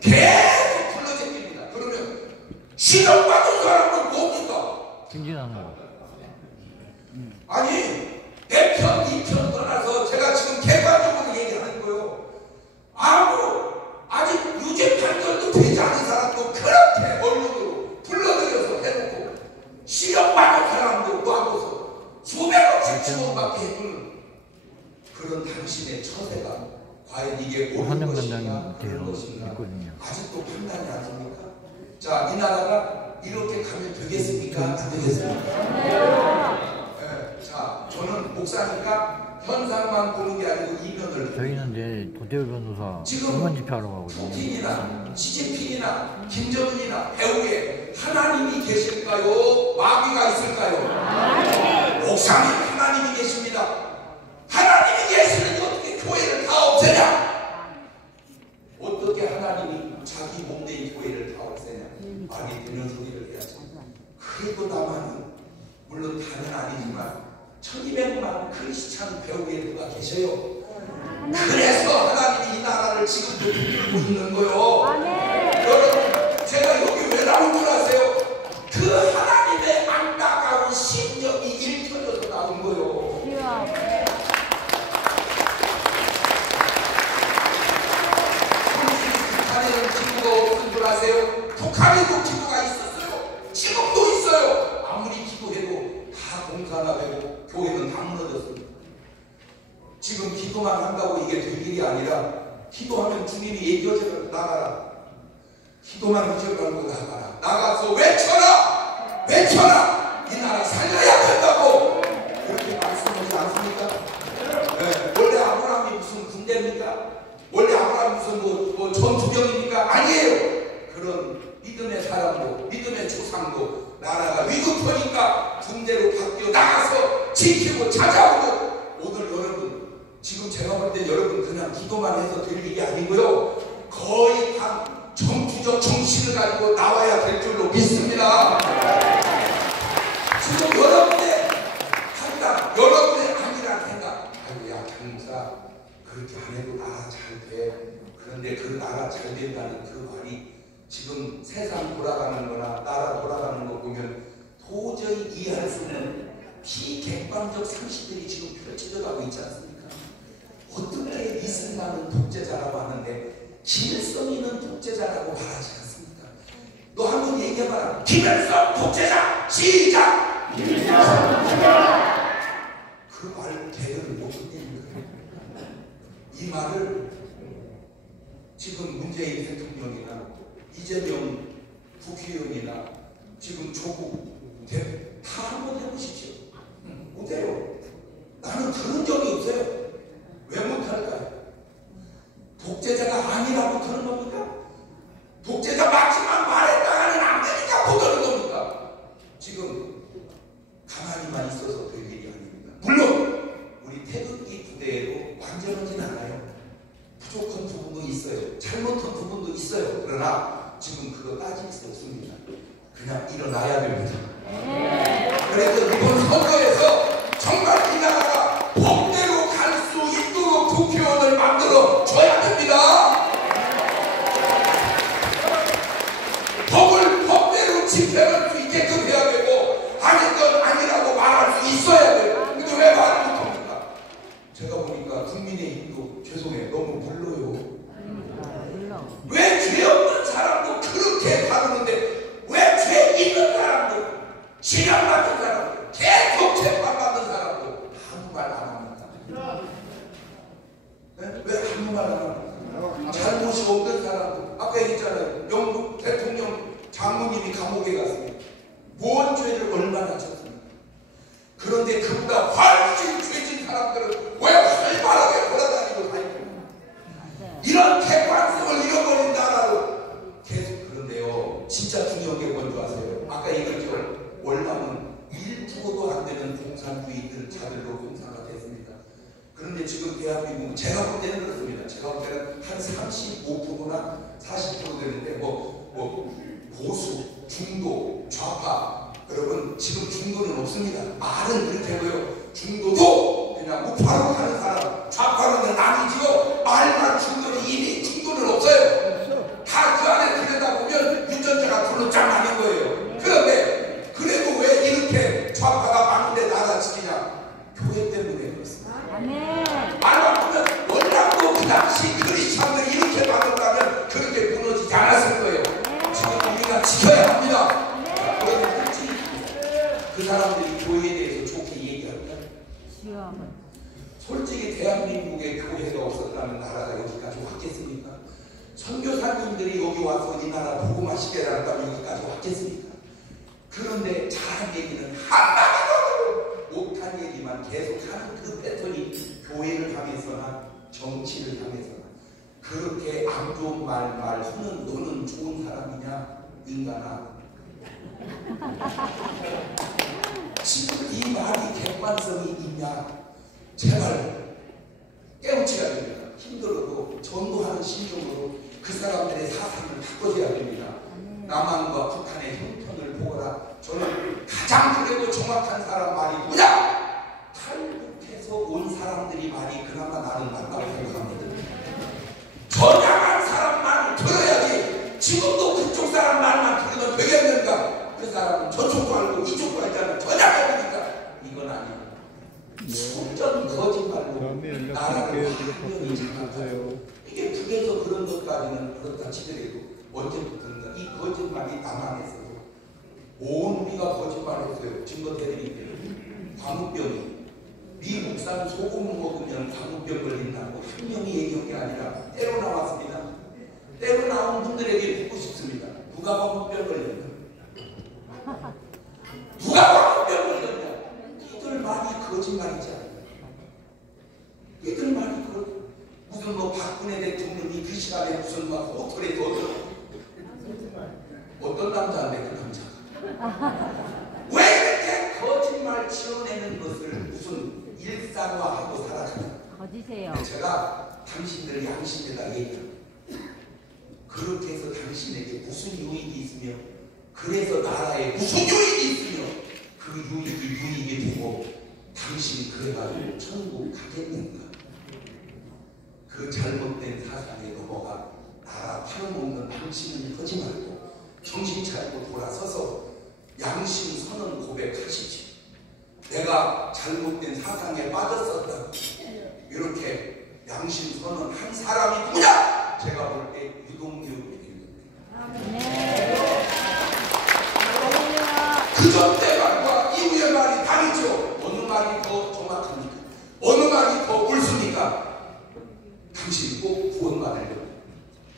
계속 불러제낍니다. 그러면 실형받은 사람은 뭡니까? 승진하는 거. 아니, 내 편, 이 편 떠나서 제가 지금 객관적으로 얘기하는 거예요. 아직 유죄 판결도 되지 않은 사람도 그렇게 언론으로 불러들여서 해놓고 실형받은 사람도 놔둬서 수백억씩 지원받게 해주는 그런 당신의 처세가 과연 이게 옳은 것인가 그런 것인가 아직도 판단이 안 됩니까? 자, 이 나라가 이렇게 가면 되겠습니까? 안 되겠습니까? 네, 자, 저는 목사니까 현상만 보는 게 아니고 이면을. 저희는 이제 도대울 변호사 지금 응원 집회하러 가거든요. 푸틴이나 시진핑이나 김정은이나 배우에 하나님이 계실까요? 마귀가 있을까요? 목사님 하나님이 계십니다. 하나님이 계시는데 어떻게 교회를 다 없애냐? 어떻게 하나님이 자기 몸된 교회를 다 없애냐? 말이 되는 소리를 해야지. 그래도 다만 물론 다는 아니지만 1200만 크리스찬 배우에 누가 계셔요. 그래서 하나님이 이 나라를 지금도 이끌고 있는 거요. 여러분, 제가 여기 왜 나온 줄 아세요? 그 하나님의 안타까운 심정이 읽혀져서 나온 거요. 북한에는 기도가 없는 줄 아세요? 북한에도 기도가 있었어요. 지금도 있어요. 아무리 기도해도 다 공사가 되고 교회는 다 무너졌습니다. 지금 기도만 하면 한다고 이게 될 일이 아니라 기도하면 주님이 얘기하잖아요. 나가라. 기도만 하지 말고 나가라. 나가서 외쳐라. 외쳐라. 이 나라 살려야 된다고. 그렇게 말씀하지 않습니까? 네. 원래 아브라함이 무슨 군대입니까? 원래 아브라함이 무슨 전투병입니까? 아니에요. 그런 믿음의 사람도 믿음의 조상도 나라가 위급하니까 군대로 바뀌어 나가서 지키고 찾아오고. 오늘 여러분 지금 제가 볼 때 여러분 그냥 기도만 해서 될 일이 아니고요. 거의 한 정치적 정신을 가지고 나와야 될 줄로 믿습니다. 지금 여러분의 판단, 여러분의 아니란 생각. 아이고 야 장사 그렇게 안 해도 나라 잘 돼. 그런데 그 나라 잘 된다는 그 말이 지금 세상 돌아가는 거나 나라 돌아가는 거 보면 도저히 이해할 수 없는 비객관적 상식들이 지금 펼쳐져 가고 있지 않습니까? 어떻게 이승만은 독재자라고 하는데 김일성이는 독재자라고 말하지 않습니까? 너 한번 얘기해봐라. 김일성 독재자 시작! 김일성 독재자! 그 말 대답을 못합니까? 이 말을 지금 문재인 대통령이나 이재명 국회의원이나 지금 조국 다 한번 해보십시오. 못해요. 나는 들은 적이 없어요. 왜 못할까요? 독재자가 아니라고 그런 겁니까? 독재자 맞지만 말했다가는 안 되니까 못하는 겁니까? 지금 가만히만 있어서 될 일이 아닙니다. 물론 우리 태극기 부대에도 완전하진 않아요. 부족한 부분도 있어요. 잘못한 부분도 있어요. 그러나 지금 그거 따질 수 없습니다. 그냥 일어나야 됩니다. 그래서 이번 선거에서 정말 이 나라가 법대로 갈 수 있도록 국회의원을 만들어 줘야 됩니다. 법을 법대로 집행할 수 있게끔 해야 되고 아닌 건 아니라고 말할 수 있어야 돼요. 근데 왜 말 못합니까? 제가 보니까 국민의힘도 죄송해요. 너무 물러요. 왜 죄 없는 사람도 그렇게 다루는데 왜 죄 있는 사람도 지령받는 사람도 계속 재판받는 사람도 아무 말 안 합니다. 네? 왜 아무 말 안 합니까? 잘못이 없는 사람도 아까 얘기했잖아요. 영국 대통령 장모님이 감옥에 갔습니다. 뭔 죄를 얼마나 졌습니까? 그런데 그보다 훨씬 죄진 사람들은 왜 활발하게 돌아다니고 다니고 이런 객관성을 잃어버린 나라로 계속. 그런데요 진짜 중요한 게 뭔지 아세요? 아까 얘기했죠. 월남은 1%도 안 되는 공산주의들 자들로 공사가 됐습니다. 그런데 지금 대한민국 제가 볼 때는 그렇습니다. 제가 볼 때는 한 35%나 40% 되는데 보수, 중도, 좌파 여러분 지금 중도는 없습니다. 말은 이렇게 하고요. 중도도 그냥 우파로 가는 사람, 좌파로는 아니지요. 말만 중도는 이미 중도는 없어요. 다 그 안에 들여다보면 유전자가 둘러짱 나는 거예요. 그런데 그래도 왜 이렇게 좌파가 많은데 나라 지키냐? 교회 때문에 그렇습니다. 말만 보면 월남도 그 당시 크리스찬을 이렇게 막았다면 그렇게 무너지지 않았을 거예요. 지금 우리가 지켜야 합니다. 그 사람들이 교회에 대해서 좋게 얘기할까요? 솔직히 대한민국에 교회가 없었다면 나라가 여기까지 왔겠습니까? 선교사님들이 여기 와서 이 나라 복음화 시켜달라면 여기까지 왔겠습니까? 그런데 잘한 얘기는 한마디도 못한 얘기만 계속 하는 그 패턴이 교회를 향해서나 정치를 향해서나 그렇게 안 좋은 말 하는 너는 좋은 사람이냐 인간아. 지금 이 말이 객관성이 있냐? 제발 깨우쳐야 됩니다. 힘들어도 전도하는 심정으로 그 사람들의 사상을 바꿔줘야 됩니다. 남한과 북한의 형편을 보거라. 저는 가장 그래도 정확한 사람 말이 뭐냐? 탈북해서 온 사람들이 말이 그나마 나는 맞다고 생각합니다. 전향한 사람 말을 들어야지 지금도 그쪽 사람 말만 들으면 되겠는가? 그 사람은 저쪽도 알고 이쪽도 알잖아. 전향해보니까 이건 아니야. 순전 거짓말로 나라를 완전히 장악하고 이게 북에서 그런 것까지는 그렇다 치더라도 언제부터인가 이 거짓말이 남한에서도 온 우리가 거짓말했어요. 증거 대드릴게요. 광우병이 네 목사는 소금 먹으면 광우병 걸린다고 한 명이 얘기한 게 아니라 때로 나왔습니다. 때로 나온 분들에게 묻고 싶습니다. 누가 광우병 걸렸나? 누가 광우병 걸렸냐? 이들 말이 거짓말이지 않나? 이들 말이 무슨 뭐 박근혜 대통령이 그 시간에 무슨 막 호텔에 어떤 남자인데 그 남자가 왜 이렇게 거짓말 지어내는 것을 무슨 일상화하고 살아가냐? 거짓이에요. 제가 당신들 양심에다 얘기합니다. 그렇게 해서 당신에게 무슨 유익이 있으며 그래서 나라에 무슨 유익이 있으며 그 유익이 유익이 되고 당신이 그래가지고 천국 가겠는가? 그 잘못된 사상에 넘어가 나라 팔아먹는 당신은 하지 말고 정신 차리고 돌아서서 양심 선언 고백하시지. 내가 잘못된 사상에 빠졌었다고 이렇게 양심 선언 한 사람이 누구냐? 제가 볼 때 유동규입니다. 그 전때 말과 이후의 말이 다르죠. 어느 말이 더 정확합니까? 어느 말이 더 옳습니까? 당신 꼭 구원받으려고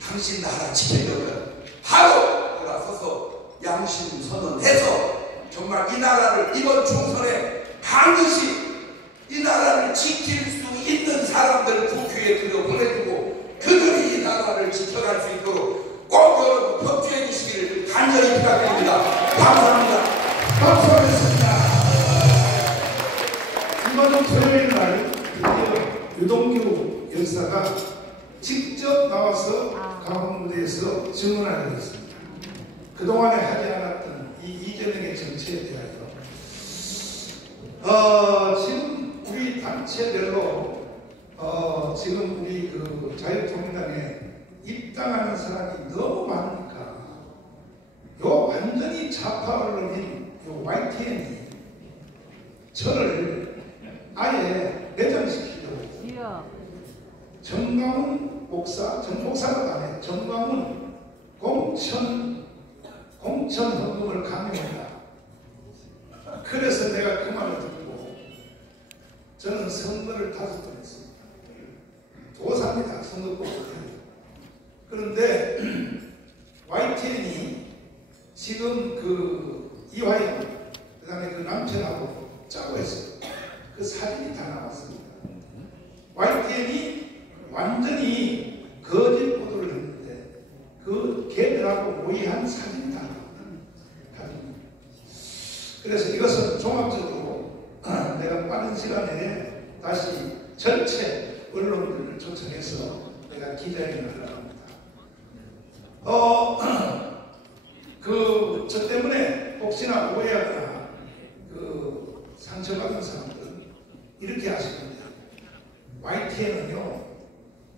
당신 나라 지키려면 바로 돌아서서 양심 선언해서 정말 이 나라를 이번 총선에 반드시 이 나라를 지킬 수 있는 사람들 국회에 들여보내주고 그들이 이 나라를 지켜갈 수 있도록 꼭 여러분 협조해 주시기를 간절히 부탁드립니다. 감사합니다. 감사하겠습니다. 이번 토요일 날 드디어 유동규 열사가 직접 나와서 강원무대에서 증언하게 됐습니다. 그동안에 하지 않았던 이 이재명의 정치에 대하여 지금 우리 단체별로 지금 우리 그 자유통일당에 입당하는 사람이 너무 많으니까 요 완전히 좌파 언론인 요 YTN이 저를 아예 내정시키려고 정광훈 목사, 목사가 아니에요. 정광훈 공천 헌금을 강요한다. 그래서 내가 그 말을 듣고 저는 선거를 5번 했습니다. 도사입니다. 선거 꼭 해요. 그런데 YTN이 지금 그 이화영 그 다음에 그 남편하고 짜고 했어요. 그 사진이 다 나왔습니다. YTN이 완전히 거짓 보도를 했는데 그 걔들하고 모의한 사진이 다 나옵니다. 그래서 이것은 종합적으로 내가 빠른 시간 내에 다시 전체 언론들을 초청해서 내가 기자회견을 하려고 합니다. 저 때문에 혹시나 오해하거나 그 상처받은 사람들은 이렇게 하시는데 YTN은요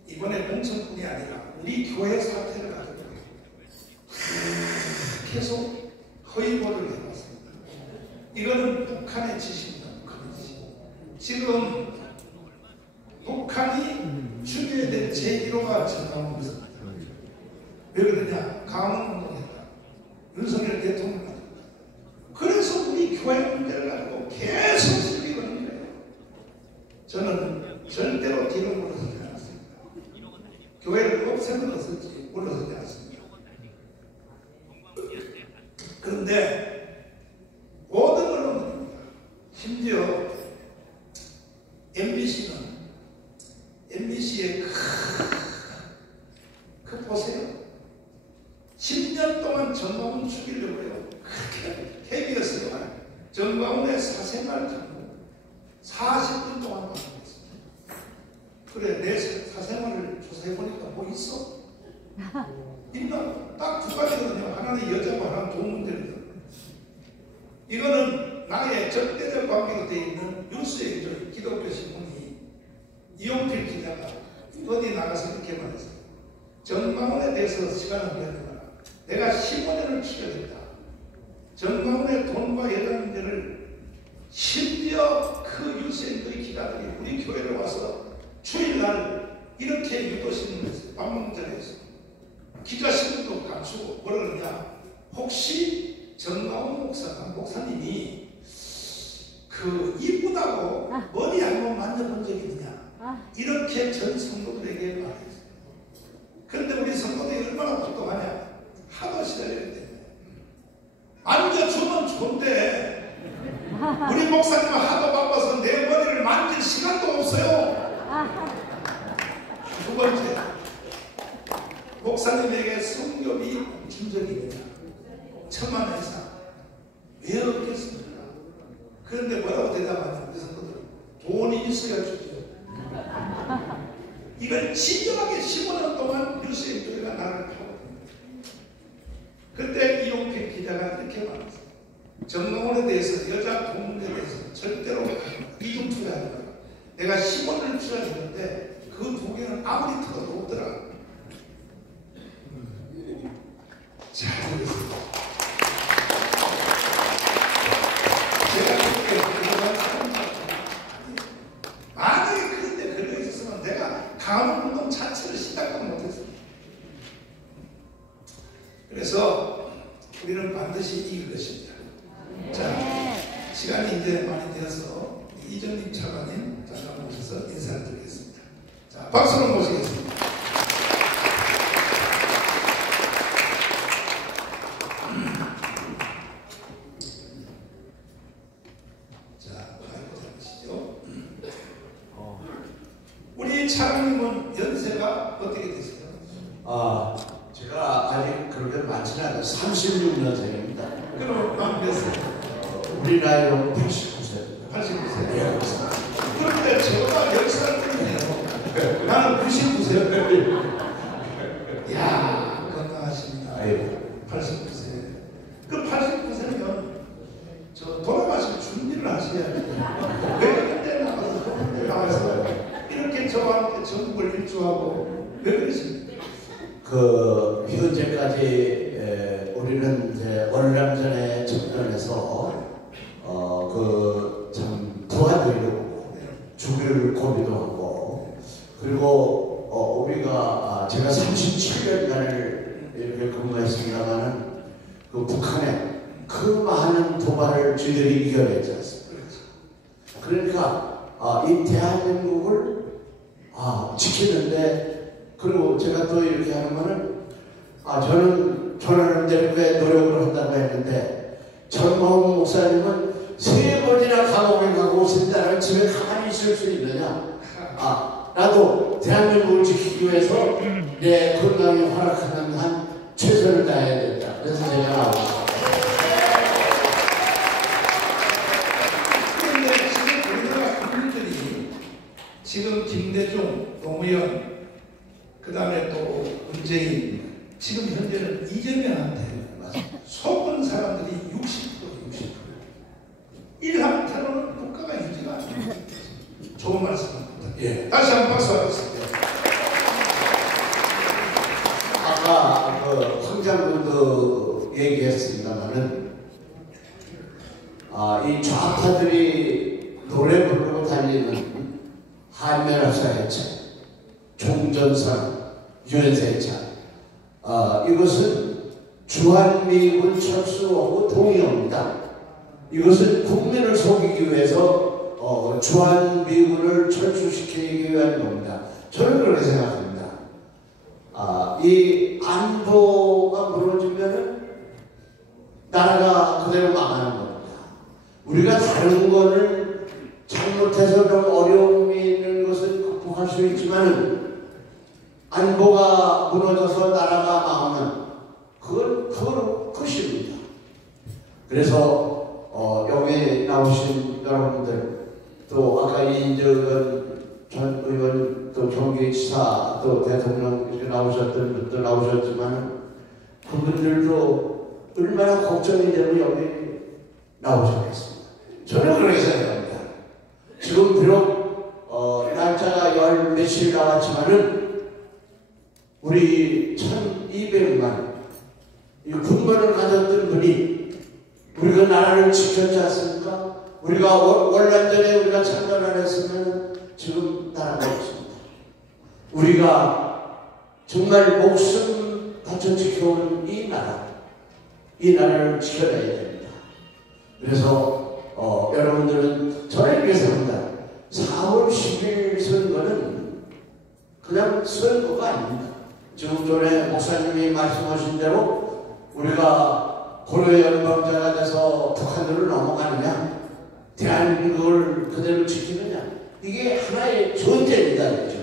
이번에 공천뿐이 아니라 우리 교회 사태를 가지고 계속 허위 보도를 해왔습니다. 이거는 북한의 짓입니다. 북한의 짓. 지금 북한이 추계된 제1호가 전당원 것입니다. 왜 그러냐? 강원운동했다. 윤석열 대통령 가지고. 그래서 우리 교회 문제를 가지고 계속 시비 거는 거예요. 저는 절대로 뒤로 물러서지 않았습니다. 교회를 없애는 것을지 물러서지 않았습니다. 그런데 모든 언론들입니다. 심지어 MBC의 그 보세요. 10년 동안 정광훈 죽이려고 해요. 그렇게 핵이었어요. 정광훈의 사생활 정보 40분 동안 방송했습니다. 그래 내 사생활을 조사해보니까 뭐 있어? 있나? 딱 두 가지거든요. 하나는 여자고 하나는 돈 문제거든요. 이거는 나의 적대적 관계가 되어 있는 뉴스의 기독교 신문이 이용필 기자가 어디 나가서 이렇게 말했어요. 정광훈에 대해서 시간을 보내거나 내가 15년을 치료했다. 정광훈의 돈과 여자 문제를 심지어 그 유세인들의 기자들이 우리 교회를 와서 주일날 이렇게 유도신문에서 밥 먹는 자리에서 기자신문도 감추고 뭐라 그러냐. 혹시 정광훈 목사님이 그 그 이쁘다고 머리 한번 만져본 적이 있느냐? 이렇게 전 성도들에게 말했어요. 그런데 우리 성도들이 얼마나 똑똑하냐? 하도 시달리기 때문에 만져주면 좋은데 우리 목사님은 하도 바빠서 내 머리를 만질 시간도 없어요. 두 번째, 목사님에게 성교비 준 적이 있느냐? 1,000만 원 이상. 왜 없겠습니까? 그런데 뭐라고 대답하냐? 우리 성도들 돈이 있어야 주죠. 이걸 진정하게 15년 동안 뉴스의 교회가 나를 파고듭니다. 그때 이용필 기자가 이렇게 말했어요. 정강원에 대해서, 여자 동문에 대해서 절대로 이중 투자하지 마라. 내가 10원을 투자했는데 그 두 개는 아무리 틀어도 없더라. 잘 되겠습니다. 제가 그렇게 만약에 그런데 걸려 있었으면 내가 강화문운동 자체를 시작도 못했습니다. 그래서 우리는 반드시 이길 것입니다. 자, 시간이 이제 많이 되어서 이정림 차관님 잠깐 모셔서 인사를 드리겠습니다. 자, 박수로 모시겠습니다. 자, 마이크 잡으시죠. 우리 차관님은 연세가 어떻게 되세요? 제가 아직 그렇게 많지는 않아요. 36년생입니다. 그럼 몇 살? 우리 나이로 89세. 89세. 예. 그런데 저보다 10살 어리네요. 나는 99세요. 이야, 건강하십니다. 89세. 그 89세면 저 돌아가실 준비를 하셔야죠. 왜 그때 나가서 그때 나가서 이렇게 저와 함께 전국을 일주하고 왜 그러십니까? 현재까지 우리는 이제 월남전에 접근해서 참 도와드리려고 주기를 고비도 하고, 그리고 우리가 제가 37년간을 이렇게 근무했습니다만은 그 북한의 그 많은 도발을 저희들이 이겨냈지 않습니까? 그러니까 이 대한민국을 지키는데, 그리고 제가 또 이렇게 하는 거는 저는 전하는 대로 노력을 한다고 했는데, 전광훈 목사님은 3번이나 감옥에 가고 오신다는 집에 가만히 있을 수 있느냐? 나도 대한민국을 지키기 위해서 내 건강이 허락하는 한 최선을 다해야 된다. 그래서 제가 나왔습니다. 그런데 지금 우리나라 국민들이 지금 김대중, 노무현, 그 다음에 또 문재인, 지금 현재는 이재명한테 속은 사람들이 60%. 일함태로는 국가가 유지가 안 됩니다. 좋은 말씀입니다. 예. 다시 한번 박수 하겠습니다. 아까 황장군도 얘기했습니다만은 이 좌파들이 노래 부르고 달리는 한면합사 해체, 종전선, 유엔세차, 이것은 주한미군 철수하고 동의합니다. 이것은 국민을 속이기 위해서 주한미군을 철수시키기 위한 겁니다. 저는 그렇게 생각합니다. 이 안보가 무너지면은 나라가 그대로 망하는 겁니다. 우리가 다른 거는 잘못해서 좀 어려움이 있는 것은 극복할 수 있지만은 안보가 무너져서 나라가 망하면 그건 끝입니다. 그래서 여기 나오신 여러분들, 또 아까 이인정은 전 의원, 또 경기지사, 또 대통령 이렇게 나오셨던 분들 나오셨지만 그분들도 얼마나 걱정이 되면 여기 나오셨겠습니다. 저는 그렇게 생각합니다. 지금 비록 날짜가 열 며칠 나왔지만은 우리 1200만 이 군번을 가졌던 분이 우리가 나라를 지켰지 않습니까? 우리가 월남전에 우리가 참전 안 했으면 지금 나라가 없습니다. 우리가 정말 목숨 바쳐 지켜온 이 나라를 지켜내야 됩니다. 그래서 여러분들은 저는 이렇게 생각합니다. 4월 10일 선거는 그냥 선거가 아닙니다. 지금 전에 목사님이 말씀하신 대로 우리가 고려 연방자가 돼서 북한으로 넘어가느냐, 대한민국을 그대로 지키느냐, 이게 하나의 전제입니다. 그렇죠?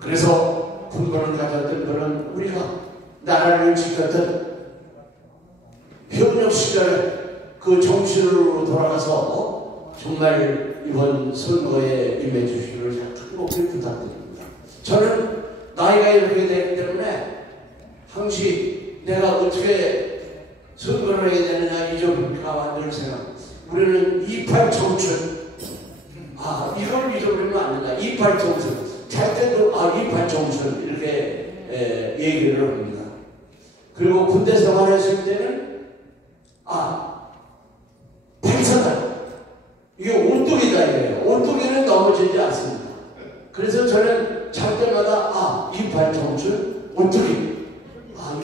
그래서 군번을 가졌던 분은 우리가 나라를 지켰던 협력 시절에 그 정신으로 돌아가서 정말 이번 선거에 임해 주시기를 간곡히 부탁드립니다. 저는 나이가 이렇게 되기 때문에 항시 내가 어떻게 선거를 하게 되느냐 잊어버릴까 늘 생각. 우리는 28 청춘. 이걸 잊어버리면 안 된다. 28 청춘. 잘 때도 28 청춘 이렇게 얘기를 합니다. 그리고 군대 생활했을 때는 발사다. 이게 온돌이다 이거예요. 온돌이는 넘어지지 않습니다. 그래서 저는 잘 때마다 28 청춘 온돌이.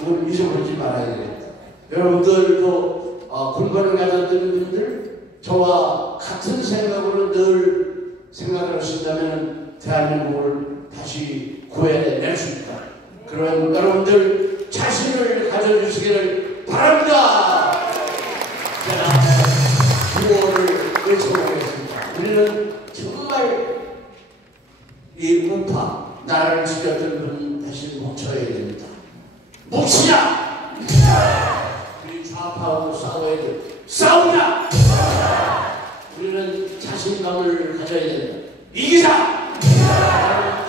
이걸 잊어버리지 말아야 되겠다. 여러분들도 군번을 가졌던 분들 저와 같은 생각으로 늘 생각을 하신다면 대한민국을 다시 구해낼 수 있다. 그런 여러분들 자신을 가져주시기를 바랍니다. 제가 구호를 외쳐보겠습니다. 우리는 정말 이 우파, 나라를 지켰던 분 다시 뭉쳐야 됩니다. 뭉치자! 우리 좌파하고 싸워야 돼. 싸우자! 우리는 자신감을 가져야 된다. 이기자!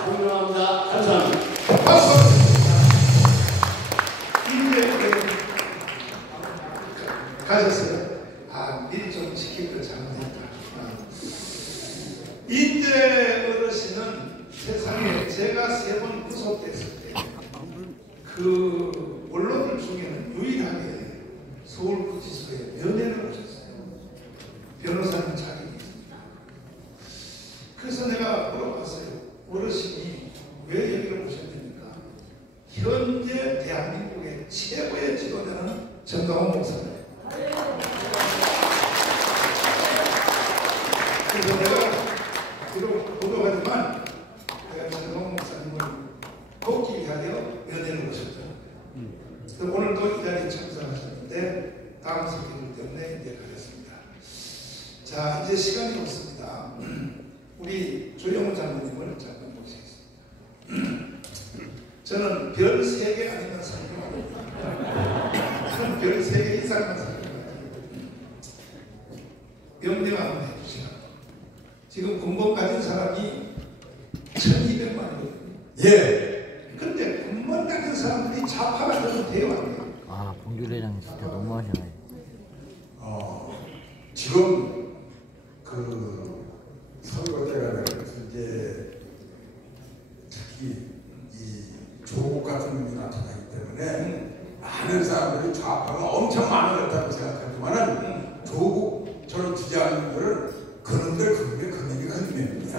존경합니다. 감사합니다. 가셨어요. 미리 좀 지키고 잘못했다. 인재 어르신은 세상에 제가 3번 구속됐을 때 그 언론들 중에는 유일하게 서울구치소에 면회를 오셨어요. 변호사님 자격이 있습니다. 그래서 내가 물어봤어요. 어르신이 왜 여기를 오셨습니까? 현재 대한민국의 최고의 지도자는 정강원 목사님. 그래서 내가 부족하지만 정강원 목사님을 돕기 위하여 면회를 오셨죠. 오늘도 이 자리에 참석하셨는데 다음 스케줄 때문에 이제 가셨습니다. 자, 이제 시간이 없습니다. 우리 조영호 장로님을 잠깐 모시겠습니다. 저는 별 3개 아니면 설교합니다. 저는 별 3개 이상만 설교합니다. 명령 한번 해주시라. 지금 군번 가진 사람이 1200만이거든요. 예. 근데 군번 가진 사람들이 좌파가 되면 돼요, 안 돼요? 봉규 회장님 진짜 너무하시네. 지금 선거 때가 되면서 이제 특히 이 조국 같은 분이 나타나기 때문에 많은 사람들이 좌파가 엄청 많아졌다고 생각하지만은 조국처럼 지지하는 분들은 그놈들 그놈이 큰일입니다.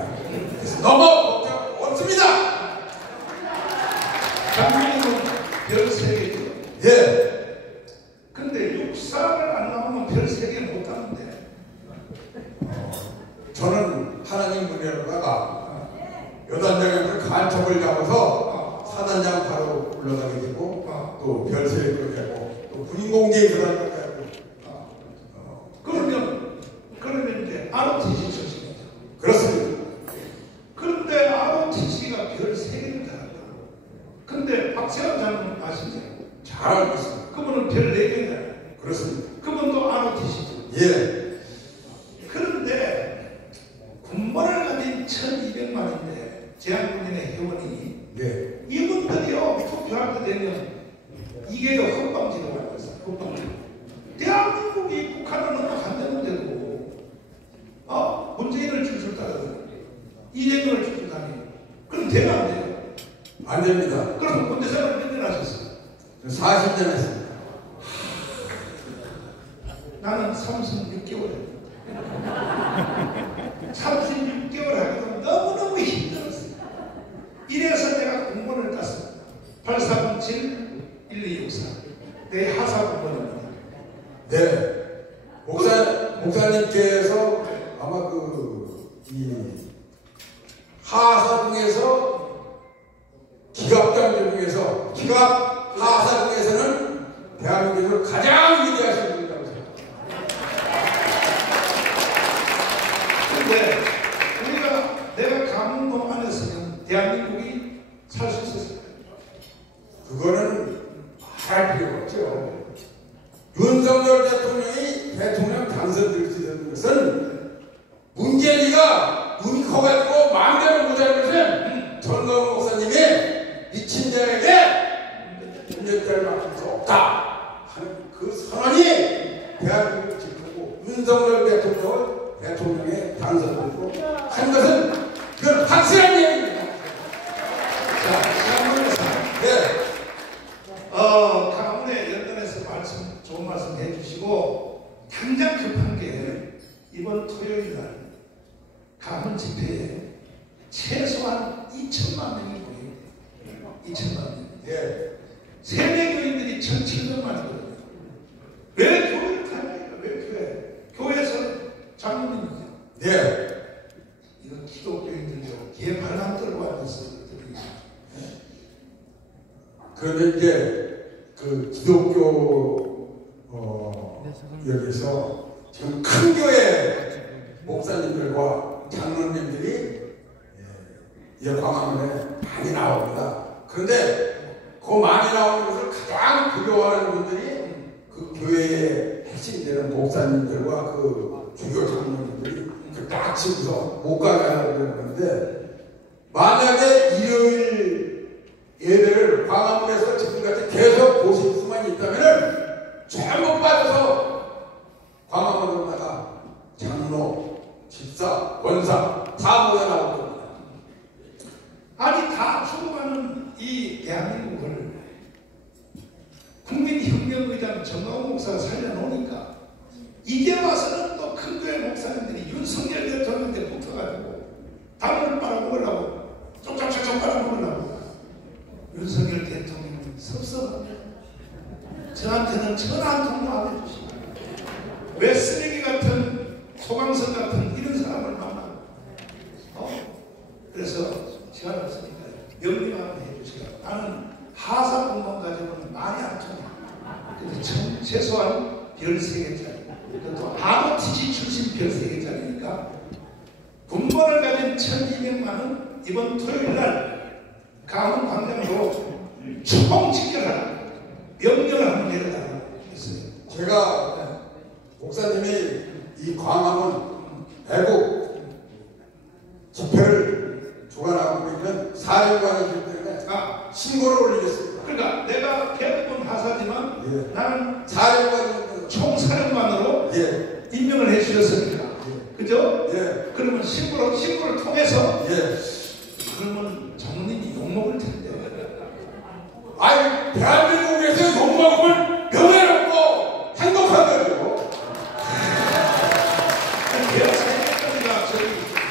그래서 너무 걱정 없습니다. 장로님은 별 3개죠. 예. 근데 육사를 안 나오면 별 3개 못 하는데. 저는 하나님 문제로다가 여단장님을 간첩을 잡아서 사단장 바로 올라가게 되고 또 별 3개를 되고 또 군인공제에 들어가게 되고 그러면 이제 ROTC 출신이죠. 그렇습니다. 그런데 ROTC가 별 3개를 달았다. 근데 박세환 장로는 아시죠? 잘 알고 있습니다. 그분은 별 4개잖아요. 그렇습니다. 그분도 ROTC죠. 예. 그런데 군번을 가진 1200만인데 제한군인의 회원이 예. 이분들이요 투표할 때 되면 이게 헌방지도가 있어요. 헌방지도. 대한민국이 북한을 넘어간다는 데고 문재인을 줄줄따르고 이재명을 줄줄따르고 그럼 되면 안 돼요? 안 됩니다. 그럼 군대 생활 몇 년 하셨어요? 40년 했습니다. 나는 36개월 했는데 36개월 하기도 너무너무 힘들었어요. 이래서 내가 공무원을 땄어요. 8407-1264 내 하사 공무원입니다. 네. 목사님께서 기갑 하사 중에서는 대한민국에서 가장 위대하신 분이라고 생각합니다. 근데 내가 강원도 안에서는 대한민국이 살 수 있었을까요? 그거는 할 필요가 없죠. 윤석열 대통령이 대통령 당선될 수 있는 것은 문재인이가 눈이 커가지고 마음대로 못하는 것은 전광훈 목사님이 미친 자에게 문제점을 맡길 수 없다 하는 그 선언이 대한민국을 지키고 윤석열 대통령을 대통령에 당선되고 한 것은 그건 확실한 얘기입니다. 자, 시간을 네. 가문의 연단에서 좋은 말씀 해주시고 당장 급한 게 이번 토요일 날 가문 집회에 최소한 2천만 명이 모여요. 2천만 명. 네. 세계교인들이 1,700만이거든요. 왜 교회를 다닙니까? 왜 교회에서 장로님이죠. 네. 이건 기독교인들도 개발람 들고 앉아서 그런데 이제 그 기독교 여기서 지금 큰 교회 목사님들과 장로님들이 광화문에 많이 나옵니다. 그런데 그 많이 나오는 것을 가장 두려워하는 분들이 그 교회의 핵심되는 목사님들과 그 주요 장로님들이 딱 집어서 못 가게 하려고 그러는데 만약에 일요일 예배를 광화문에서 지금까지 계속 보실 수만 있다면 전부 빠져서 광화문으로 나가 장로, 집사, 원사 다 모여 나올 겁니다. 아니 다 죽어가는 이 대한민국을 국민혁명의장 정광훈 목사가 살려놓으니까 이제 와서는 또 큰 교회 목사님들이 윤석열 대통령한테 붙어가지고 당을 빨아먹으려고 쪽짝쪽쪽 빨아먹으려고 윤석열 대통령은 섭섭합니다. 저한테는 전화 한 통도 안 해주시고 왜 쓰레기 같은 소강성 같은 이런 사람을 만나고 그래서 시간 없으니까 명령 한번 해주시고 나는 하사 공무원 가지고는 말이 안 통해. 근데 최소한 별 3개짜리 그것도 ROTC 출신 별 3개짜리니까 군번을 가진 1,200만 원 이번 토요일날 강원 광장으로 총 집결하라 명령을 한번 내려달라고 했어요. 제가 목사님이 이 광화문 애국 집회를 주관하고 있는 사령관이기 때문에 신고를 올리겠습니다. 그러니까 내가 개국군 하사지만 예. 나는 사령관 총사령관으로 예. 임명을 해주셨으니까 그죠? 예. 그러면 신고를 통해서 예. 그러면 장로님이 욕먹을 텐데 아니 대한민국에서 욕먹으면 명예롭고 행복하다고요. 내가 생각하니까 저희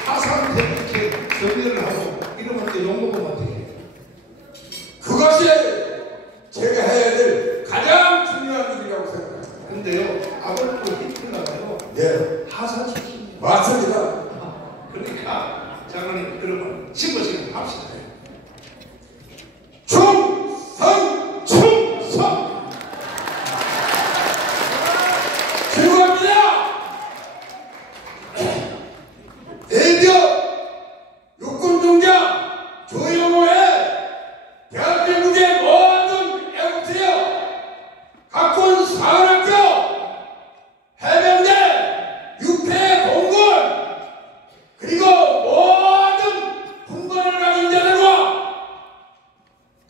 하사한테 이렇게 경례를 하고 이러면 또 욕먹으면 어떻게 해요? 그것이 제가 해야 될 가장 중요한 일이라고 생각합니다. 근데요 아버지도 히틀러가요 네. 하사 출신이에요. 맞습니다. 그러니까 장로님 그러면 신고 시간 합시다. 충성! 충성! 죄송합니다! 대기업 육군중장 조영호의 대한민국의 모든 애국자여 각군 사관학교 해병대 육해 공군 그리고 모든 군번을 가진 자들과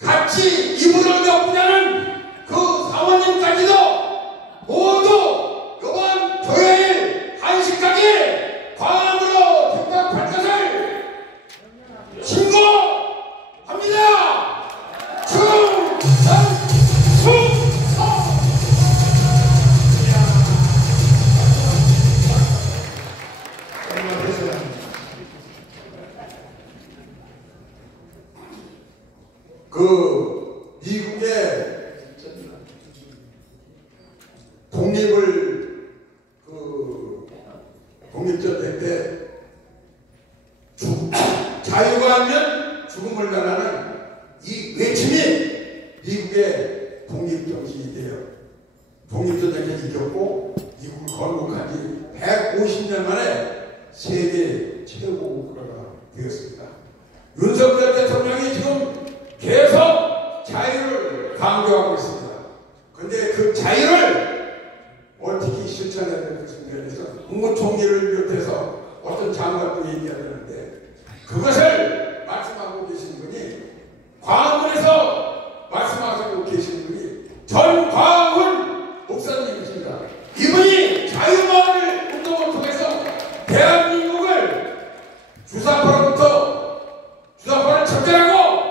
같이 이불을 덮으자는 그 사모님까지도 모두 이번 토요일 1시까지 광화문으로 등각할 것을 신고합니다. 충성! 충성! 그 미국의 독립을 독립전쟁 때 자유가 하면 죽음을 가라는 이 외침이 미국의 독립정신이 돼요. 독립전쟁에 이겼고 미국을 건국한 지 150년 만에 세계 최고 국가가 되었습니다. 윤석열 대통령이 지금 계속 자유를 강조하고 있습니다. 그런데 그 자유를 어떻게 실천해야 될 것인가에 대해서 국무총리를 비롯해서 어떤 장관도 얘기하는데 그것을 말씀하고 계신 분이 광화문에서 말씀하고 계신 분이 전광훈 목사님이십니다. 이분이 자유마을 운동을 통해서 대한민국을 주사파로부터 주사파를 척결하고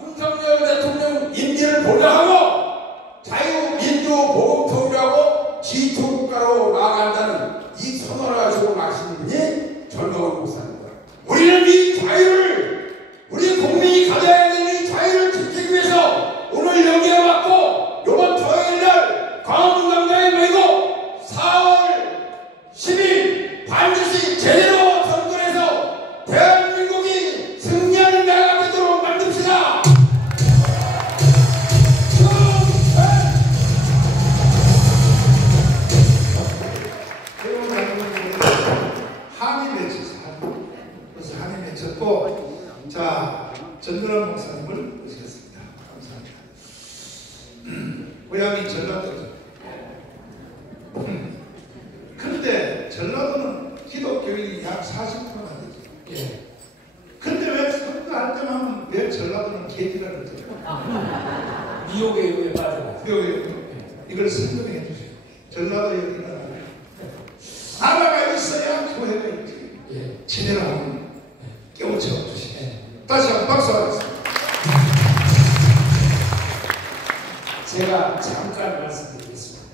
윤석열 대통령 임기를 보장하고 자유민주보복통일하고 G2국가로 나아간다는 이 선언을 가지고 마신 분이 전광훈 목사입니다. 우리는 이 자유를 우리 국민이 가져야 되는 이 자유를 지키기 위해서 오늘 여기에 왔고 이번 토요일날 광화문 광장에 모이고 4월 10일 반드시 제대로 선거해서 대한민국이 승리하는 나라가 되도록 만듭시다. 한이 맺혔어. 그래서 한이 맺혔고, 자, 전두환 목사님을 모시겠습니다. 감사합니다. 고향이 전라도죠. 근데 전라도는 기독교인이 약 40%가 되죠. 예. 근데 왜 선거할 때만 왜 전라도는 개지라를 들어요? 미혹에 의해 빠져요. 이걸 설명해 주세요. 전라도 여기는 나라가 있어야 교회가 있지. 예. 제대로 하면 깨우쳐 주시죠. 다시 한번 박수 하겠습니다. 제가 잠깐 말씀드리겠습니다.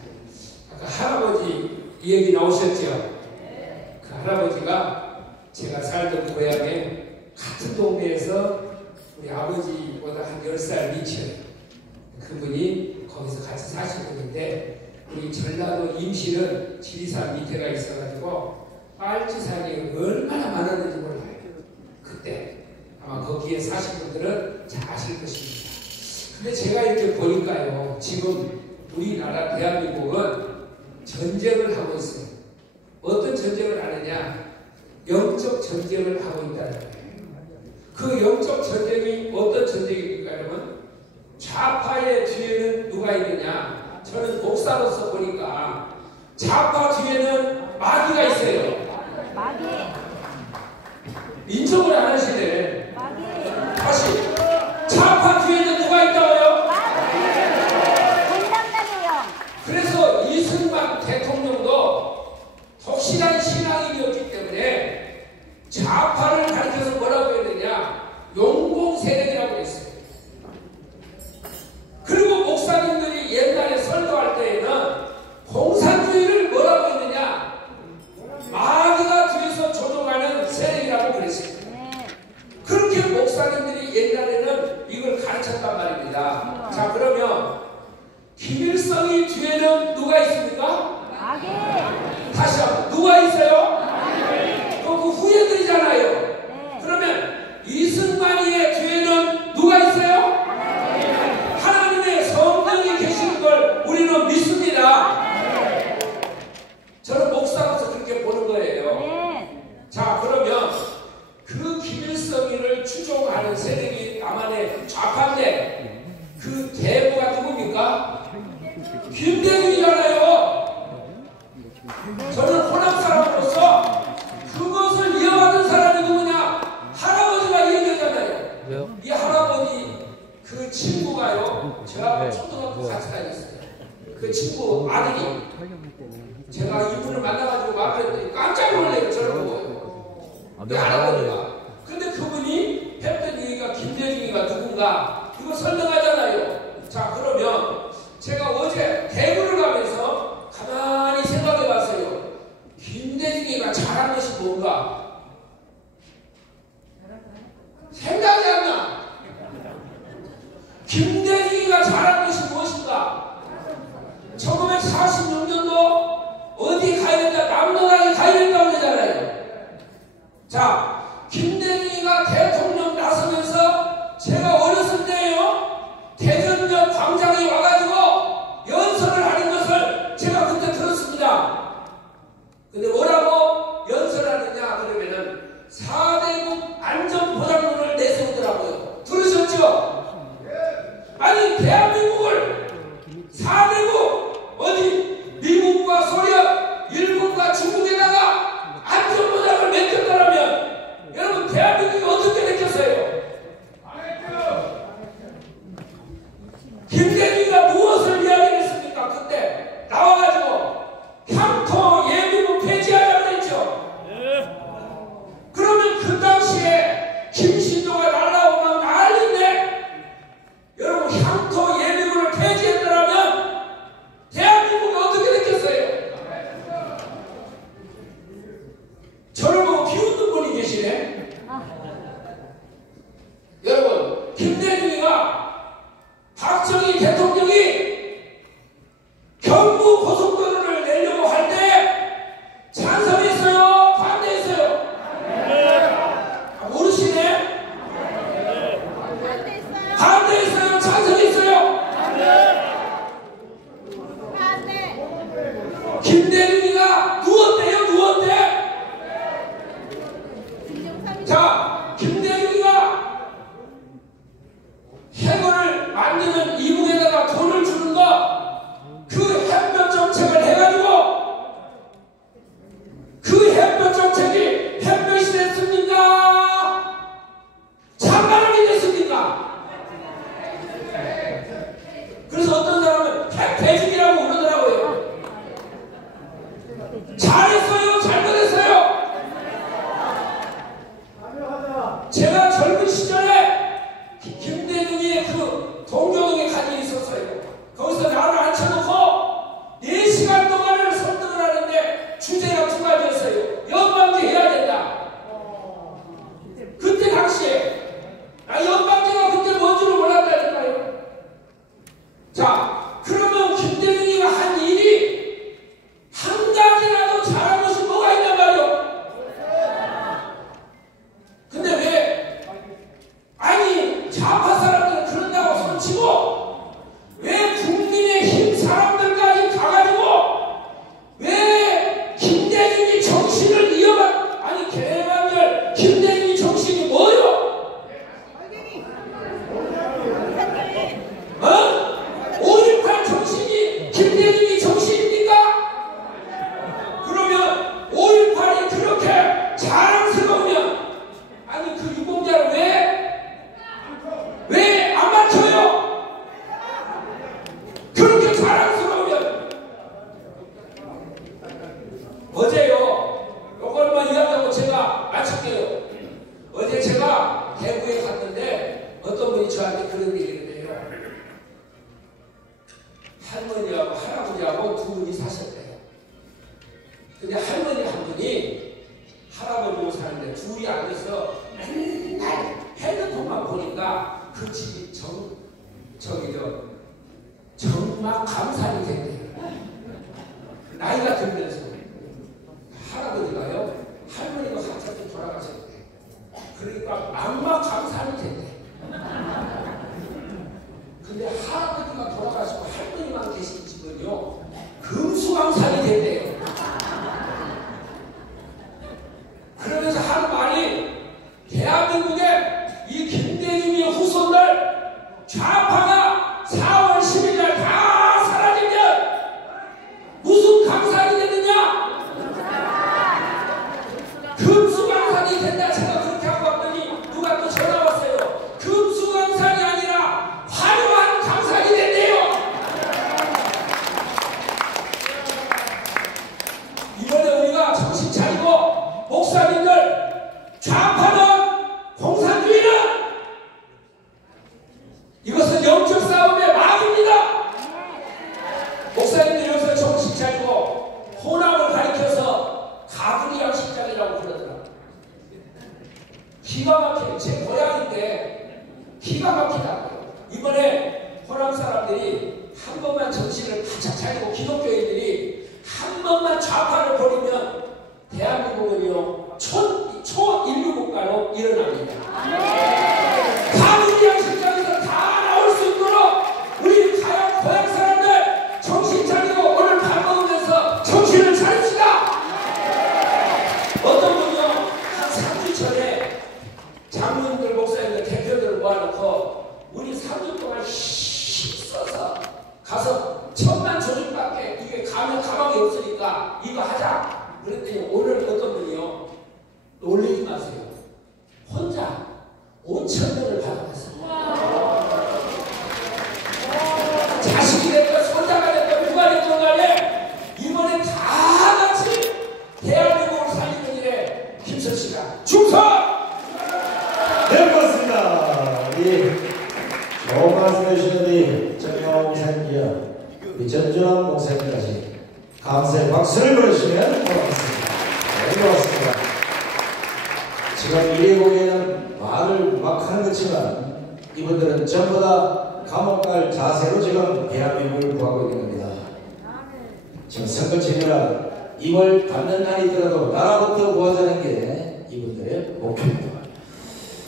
아까 할아버지 얘기 나오셨죠? 그 할아버지가 제가 살던 고향에 같은 동네에서 우리 아버지보다 한 10살 미쳐요. 그분이 거기서 같이 사신 분인데 우리 전라도 임실은 지리산 밑에가 있어가지고 빨치산이 얼마나 많았는지 몰라요. 그때 아마 거기에 사신 분들은 잘 아실 것입니다. 근데 제가 이렇게 보니까요, 지금 우리나라 대한민국은 전쟁을 하고 있어요. 어떤 전쟁을 하느냐? 영적 전쟁을 하고 있다는 거예요. 그 영적 전쟁이 어떤 전쟁입니까, 여러분? 좌파의 뒤에는 누가 있느냐? 저는 목사로서 보니까 좌파 뒤에는 마귀가 있어요. 마귀. 인정을 안 하시네. 마귀. 다시. 좌파 뒤에는 누가 있다고요? 공당당해요. 그래서 이승만 대통령도 독실한 신앙인이었기 때문에 좌파를 가리켜서 뭐라고 했느냐? 용공 세력이라고 했어요. 그리고 목사님들이 옛날에 설교할 때에는 공산주의를 뭐라고 했느냐? 마귀가 뒤에서 조종하는 세력이라고 그랬어요. 그렇게 목사님들이 옛날에는 이걸 가르쳤단 말입니다. 자, 그러면 김일성이 뒤에는 누가 있습니까? 마귀. 다시 한번 누가 있어요? 또 그 후예들이잖아요. 그러면 이승만이의 뒤에는 누가 있어요? 하나님의 성령이 계시는 걸 우리는 믿습니다. 저는 목사로서 그렇게 보는 거예요. 자, 그러면 그 김일성이를 추종하는 세력이 남한의 좌파인데 그 대부가 누굽니까? 김대중이잖아요. 저는 호남 사람으로서 그것을 이어받은 사람이 누구냐? 할아버지가 얘기하잖아요. 이 할아버지 그 친구가요, 저하고 초등학교 같이 다녔어요. 그 친구 아들이 제가 이분을 만나가지고 말을 했더니 깜짝 놀래요. 저를 보고. 내 할아버지가. 근데 그분이 했던 얘기가 김대중이가 누군가 이거 설명하잖아요. 자, 그러면 제가 어제 대구를 가면서 가만히 생각해 봤어요. 김대중이가 잘한 것이 뭔가? 생각이 안 나. 김대중이가 잘한 것이 무엇인가? 1946년도 어디 가야 된다? 남로당에 가야 된다고 그러잖아요. 자, 김대중이가 대통령 나서면서 제가 어렸을 때예요. 대전역 광 반대했어요? 찬성했어요? 김대중이가 누웠대요? 누웠대? 자, 김대중이가 해군을 만드는 이북에다가 돈을 주는 거, 그 햇볕 정책을 해가지고 그 햇볕 정책이 햇볕이 됐습니까? 찬바람이 됐습니까? 그래서 어떤 사람은 햇배죽이라고 그러더라고요. 잘했어요? 잘못했어요? 제가 젊은 시절에 김대중이 그 동교동에 간 일이 있었어요. 거기서 나를 앉혀놓고 4시간 동안을 설득을 하는데 주제가 2가지였어요. 연방제 해야 된다. 그때 당시에 나 연방제가 그때 뭔지를 몰랐다니까요. 자, 그러면 김대중이가 한 일이 한 가지라도 잘한 것이 뭐가 있단 말이오? 근데 왜? 아니, 좌파 사람들은 그런다고 손치고 왜 국민의힘 사람들까지 가가지고 왜 김대중이 정신을 이어가? 아니, 개만절 김대중이 정신이 뭐요? 어? 5.18 정신이 김대중이 정신입니까? 그러면 5.18이 그렇게 자랑스러우면 아니 그 유공자를 왜 안 맞춰요? 그렇게 자랑스러우면 어제요, 요걸만 이야기하고 제가 마칠게요. 어제 제가 대구에 갔는데 어떤 분이 저한테 그런 얘기를 해요. 할머니하고 할아버지하고 2분이 사셨대요. 근데 할머니 한 분이 할아버지하고 사는데 둘이 앉아서 맨날 핸드폰만 보니까 그 집이 정말 감산이 된대요. 나이가 들면서 할아버지가요, 할머니가 갑자기 돌아가셨대. 그러니까 악마 감산이 된대. 근데 할아버지가 돌아가시고 할머니만 계신 집은요, 금수강산이 된대요. 그러면서 하는 말이, 대한민국에 이 김대중의 후손들 좌파가 4월 10일날 다 사라지면 무슨 강산이 되느냐? 금수강산이 된다. 제가 그렇게 하고 왔더니 누가 또 전화 왔어요. 금수강산이 아니라 화려한 강산이 된대요. 이번에 우리가 정신 차리고 목사님들, 좌파는 공산주의는 이것은 영적 싸움의 막입니다. 목사님들 여기서 정신 차리고 호남을 가리켜서 가부리양 십장이라고 그러더라고요. 기가 막히게, 제 고향인데 기가 막히다고요. 이번에 호남 사람들이 한 번만 정신을 바짝 차리고 기독교인들이 한 번만 좌파를 버리면 대한민국은요 초인류 국가로 일어납니다. 가부리양 십장에서 다 나올 수 있도록 우리 고향 사람들 정신 차리고 오늘 밥 먹으면서 정신을 차립시다. 어떤 분요 한 3주 전에 장로님들, 목사님들, 대표들을 모아놓고 우리 3주 동안 힘써서 가서 1000만 조직밖에 이게 가방이 없으니까 이거 하자. 그랬더니 오늘 어떤 분이요, 놀리지 마세요, 혼자 5,000명을 받아갔어요. 자식이 됐든 손자가 됐든 누가 됐든 간에 이번에 다 같이 대한민국을 살리는 일에 힘쓰시라. 충성! 네, 고맙습니다. 우리 좋은 말씀 해주시는 우리 정명호 목사님이요, 우리 전준환 목사님까지 감사의 박수를 보내주시면 고맙습니다. 네, 고맙습니다. 지금 이래 보기에는 말을 막 하는 것지만 이분들은 전부 다 감옥 갈 자세로 지금 대한민국을 구하고 있는 겁니다. 지금 선거 직이라 이걸 받는 날이 있더라도 나라부터 구하자는 게 이분들의 목표입니다.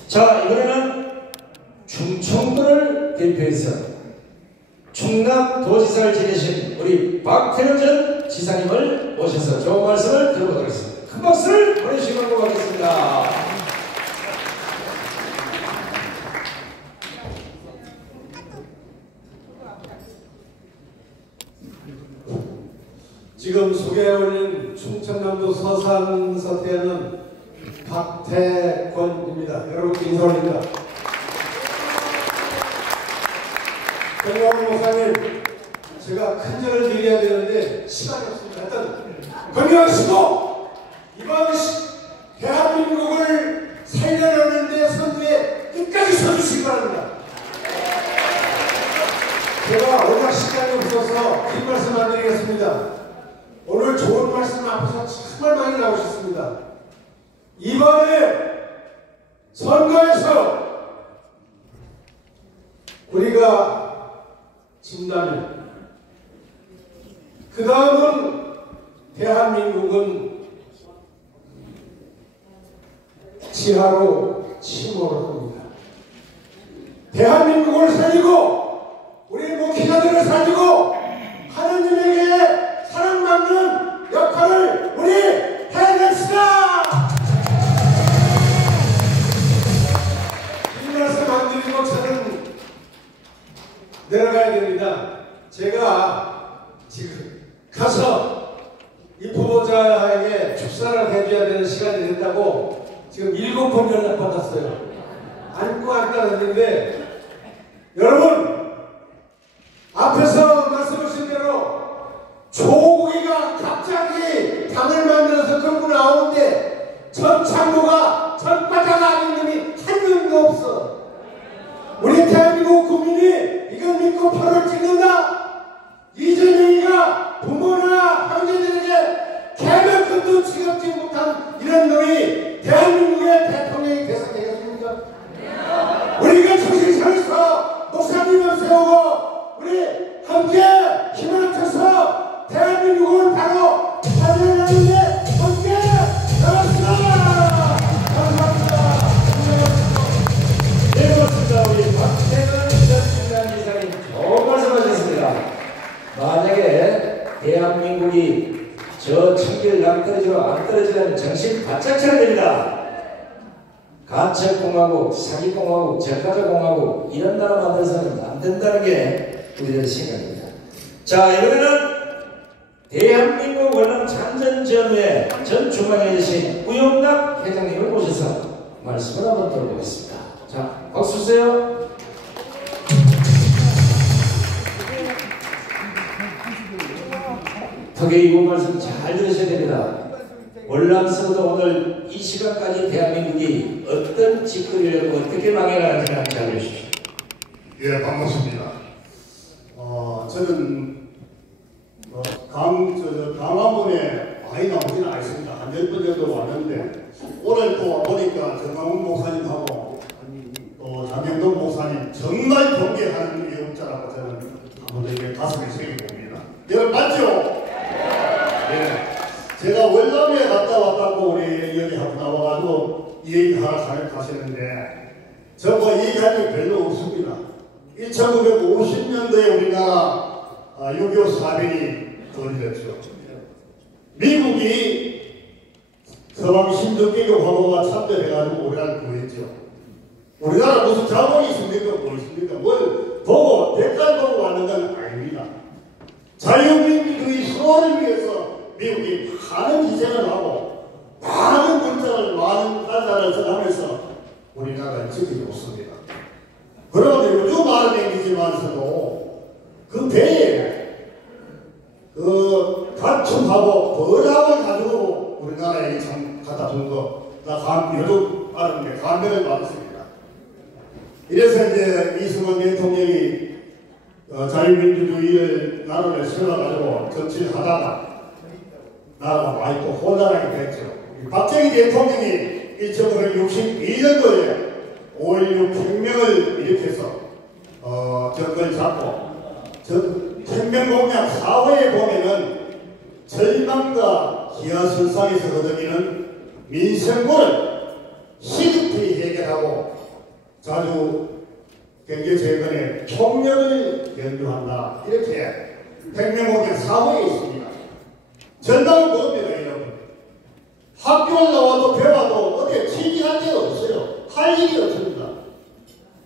자, 이번에는 충청도를 대표해서 충남도지사를 지내신 우리 박태현 전 지사님을 모셔서 좋은 말씀을 들어보도록 하겠습니다. 큰 박수를 보내주시기 바라겠습니다. 지금 소개해 올린 충청남도 서산서 태어난 박태권입니다. 여러분께 인사 올립니다. 권경원 목사님, 제가 큰 절을 드려야 되는데 시간이 없습니다. 일단 건강하시고 이번 대한민국을 살려내는 데 선두에 끝까지 서주시기 바랍니다. 제가 워낙 시간이 없어서 긴 말씀 안 드리겠습니다. 오늘 좋은 말씀 앞에서 정말 많이 나오셨습니다. 이번에 선거에서 우리가 진다면 그 다음은 대한민국은 지하로 침몰을 겁니다. 대한민국을 살리고 우리 목회자들을 살리고 하느님에게 사랑받는 역할을 우리 해냅시다! 이 말씀 안 드리고 저는 내려가야 됩니다. 제가 지금 가서 이 후보자에게 축사를 해줘야 되는 시간이 됐다고 지금 7번 연락받았어요. 안고 왔다는데 여러분 앞에서 말씀하신 대로 조국이가 갑자기 당을 만들어서 끌고 나오는데 전창모가 전과자가 아닌 놈이 한 명도 없어. 우리 대한민국 국민이 이걸 믿고 표를 찍는다. 이재명이가 부모나 형제들에게 개명권도 지급지 못한 이런 놈이 대한민국의 대통령이 돼서 되겠습니까? 우리가 정신 차려서 목사님을 세우고 우리 함께 힘을 합쳐서 대한민국을 바로 살려내는데 함께 나갑시다. 감사합니다. 네, 고맙습니다. 우리 박태근 전 지사님 좋은 말씀하셨습니다. 만약에 대한민국이 저 청길 낭떠러지로 안 떨어지려면 정신 바짝 차려야 됩니다. 가책공화국, 사기공화국, 적가자공화국 이런 나라 만들어서는 안 된다는 게 우리들의 생각입니다. 자, 이번에는 대한민국 원룸 참전 전후에 전 중앙에 계신 우영락 회장님을 모셔서 말씀을 한번 들어보겠습니다. 자, 박수 주세요. 덕에 이번 말씀 잘 들으셔야 됩니다. 월남서부터 오늘 이 시간까지 대한민국이 어떤 짓거리를 하고 어떻게 망해가는지 잘 알려주십시오. 예, 반갑습니다. 저는 강화문에 많이 나오지는 않습니다. 한 10번 정도 왔는데 오늘 또 와보니까 정강훈 목사님하고 또 장경동 목사님 정말 존경하는 애국자라고 저는 아무래도 가슴에 새겨 봅니다. 여러분 맞죠? 예. 제가 월남에 갔다 왔다고 우리 여기하고 나와가지고 이 얘기 하나 가시는데 저거 얘기할 게 별로 없습니다. 1950년도에 우리나라 6.25 사변이 벌어졌죠. 미국이 서방 신적개교 화보가 참전해가지고 우리나라를 구했죠. 우리나라 무슨 자본이 있습니까? 뭐 있습니까? 뭘 보고 대가를 보고 왔는 건 아닙니다. 자유민주주의 수호를 위해서 미국이 많은 희생을 하고 많은 문자를 많은 달러를 써가면서 우리나라를 지켜줬습니다. 그런데 요즘 말은 얘기지만서도 그 배에 그 가축하고 벌하고 가지고 우리나라에 참 갖다 준 거 나 요즘 알았는데 감명을 받았습니다. 이래서 이제 이승만 대통령이 자유민주주의를 나라를 세워가지고 정치를 하다가 나라가 많이 또 혼란하게 됐죠. 박정희 대통령이 1962년도에 5.16 혁명을 일으켜서 정권을 잡고 혁명공약 4호에 보면은 절망과 기하선상에서 거두기는 민생고를 시급히 해결하고 자주 경제재건의 총력을 연구한다. 이렇게 백명목의 사고에 있습니다. 전당은 뭡니까 여러분? 학교를 나와도 배워도 어디에 취직할 데가 없어요. 할 일이 없습니다.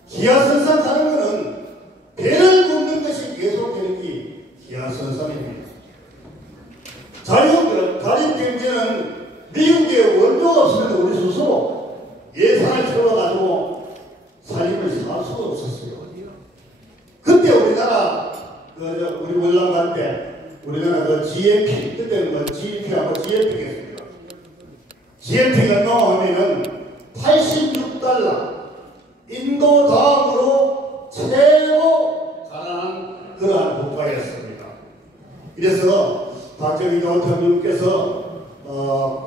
기하선상 가는 것은 배를 굽는 것이 계속되는 게 기하선상입니다. 자립경제는 미국의 원조가 없으면 우리 스스로 예산을 세워가지고 살림을 살 수가 없었어요. 그때 우리나라 우리 월남갈 때 우리나라 그 GNP 그때는 뭐 GNP하고 GNP겠습니다. GNP가 나오면은 86달러 인도 다음으로 최고 가난한 그러한 국가였습니다. 이래서 박정희 대통령께서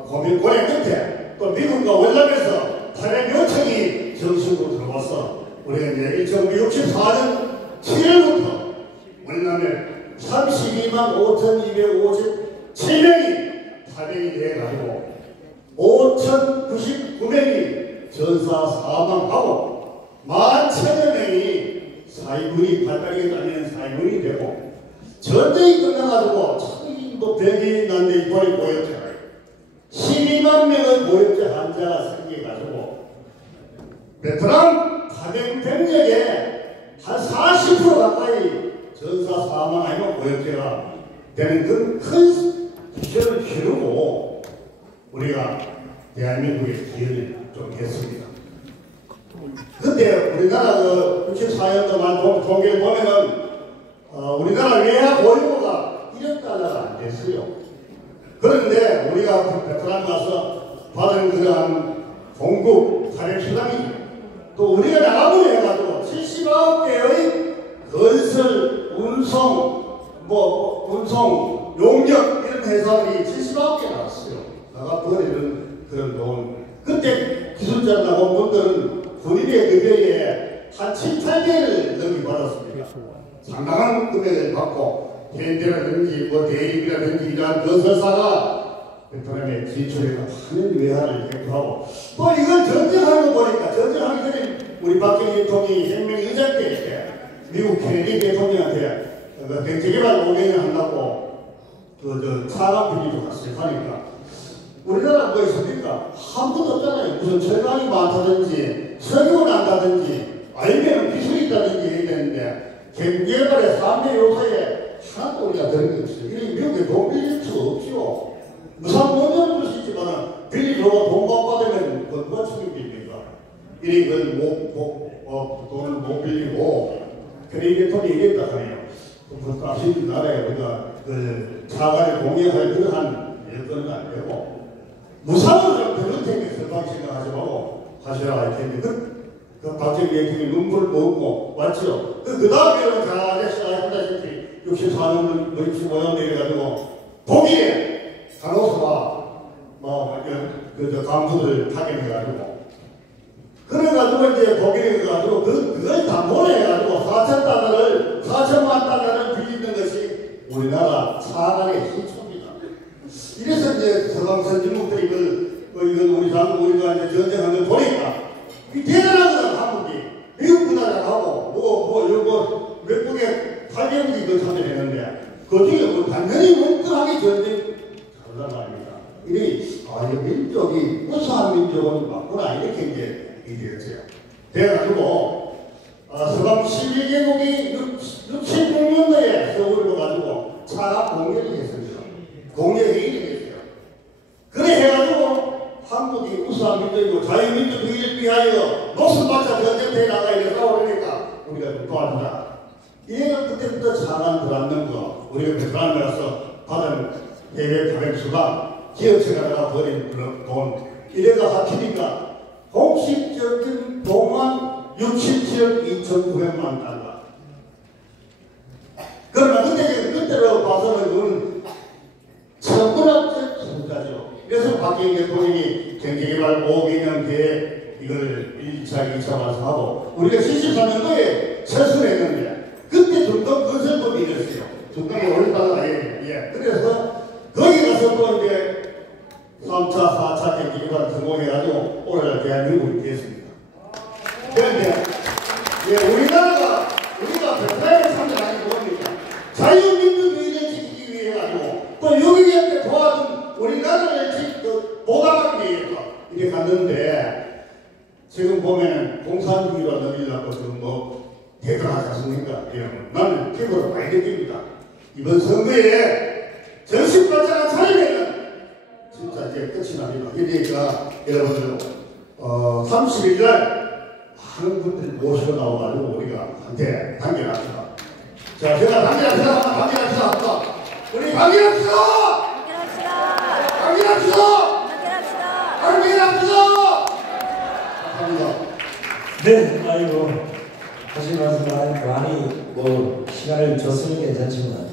고민 고려 끝에 또 미국과 월남에서 탄핵 요청이 정식으로 들어와서 우리가 이제 1964년 7월부터 월남에 32만 5,257명이 탄핵이 돼가지고 5,099명이 전사 사망하고 11,000여 명이 사회군이 발달이 다니는 사회군이 되고 전쟁이 끝나가지고 참 벽이 난데 이번에 고엽제가 12만 명의 고엽제 환자가 생겨가지고 베트남 가정 병력의 한 40% 가까이 전사 사망 아니면 고엽제가 되는 큰 기전을 치르고 우리가 대한민국의 기회를 좀 했습니다. 그때 우리나라 64년도 말 통계를 보면은 우리나라 외화 보유고가 1억 달러가 안 됐어요. 그런데 우리가 베트남 가서 받은 그러한 공급 탄핵 수당이 또 우리가 나가보려 해가지고 79개의 건설, 운송, 운송, 용역 이런 회사들이 79개 나왔어요. 나가버리는 그런 돈. 그때 기술자 나온 분들은 군인의 급여에 한 7, 8개를 넘게 받았습니다. 상당한 금액을 받고 현대라든지 대립이라든지 이러한 건설사가 베트남에 진출해서 많은 외화를 획득하고 또 이걸 전쟁하는 거 보니까 전쟁하기 전에 우리 박정희 대통령이 혁명의장 때 미국 케네디 대통령한테 경제개발 5년을 한다고 차관 비리도 갔어요. 하니까 우리나라 뭐 있습니까? 한 번도 없잖아요. 무슨 철강이 많다든지 석유가 난다든지 아니면 기술이 있다든지 해야 되는데 경제개발의 3대 요소에 하나도 우리가 되는 게 없어요. 이런 미국에 돈 빌릴 수 없죠. 무상 돈을 줄 수 있지만 빌리려고 돈 받으면 누가 책임집니까? 이런 돈을 못 빌리고 케네디 대통령이 이랬다 하네요. 그 아시는 나라에 우리가 차관을 공유할 그러한 여건은 안 되고 무상으로 그런 텐데 설방 생각하지 말고 하셔야 할 텐데 그 박정희 대통령이 눈물을 먹고 왔죠. 그 다음에는 잘 시작했다시피 64년 65년 내려가지고 독일에 간호사와 간부들을 파견해가지고 그래가지고 이제 독일에 가가지고 그걸 다 보내가지고 4,000만 달러를 빌리는 것이 우리나라 차관의 시초입니다. 이래서 이제 서방 선진국들이 이걸 우리가 이제 전쟁한 걸 보니까 이 대단하거든. 한국이 미국보다 하고 외국에 8개국이 이걸 참여했는데 그중에 당연히 월등하게 전쟁 잘난 말입니다. 이 민족이 우수한 민족은 맞구나 이렇게 이제 되었어요. 그래가지고 서방 12개국이 66년도에 서울로 가지고 차가 공연을 했습니다. 공연회의를 했어요. 그래 해가지고 한국이 우수한 민족이고 자유민족 주의를 위하여 목숨 바쳐 전쟁터에 나가 이래 싸우려니까 우리가 좀 도와주자. 얘가 그때부터 차관 들어왔는 거 우리가 베트남에 가서 받은 해외 탄핵수가 기업체가 나가 버린 그런 돈 이래가 합치니까 공식적인 돈만 67억 2,900만 달러. 그러나 그때로 봐서는 그건 천문학적 숫자죠. 그래서 박정희 대통령이 경제개발 5개년 뒤에 이걸 1차, 2차 완성하고 우리가 73년도에 철수했는데 그때 중동 건설법이 이랬어요. 중동이 올라가다 그래서 거기 가서 또 이제 3차, 4차 경제개발 성공해가지고 오늘 대한민국이 됐습니다. 그런데 우리나라 여러분. 나는 피부로 많이 느낍니다. 이번 선거에 정신발전한 차리면은 진짜 이제 끝이 납니다. 그러니까 여러분들 30일 날 많은 분들 모시고 나와가지고 우리가 한테 단결합시다. 자, 제가 단결합시다. 우리 단결합시다. 감사합니다. 네, 아이고 하신 말씀 많이 뭐 시간을 줬으면 괜찮지만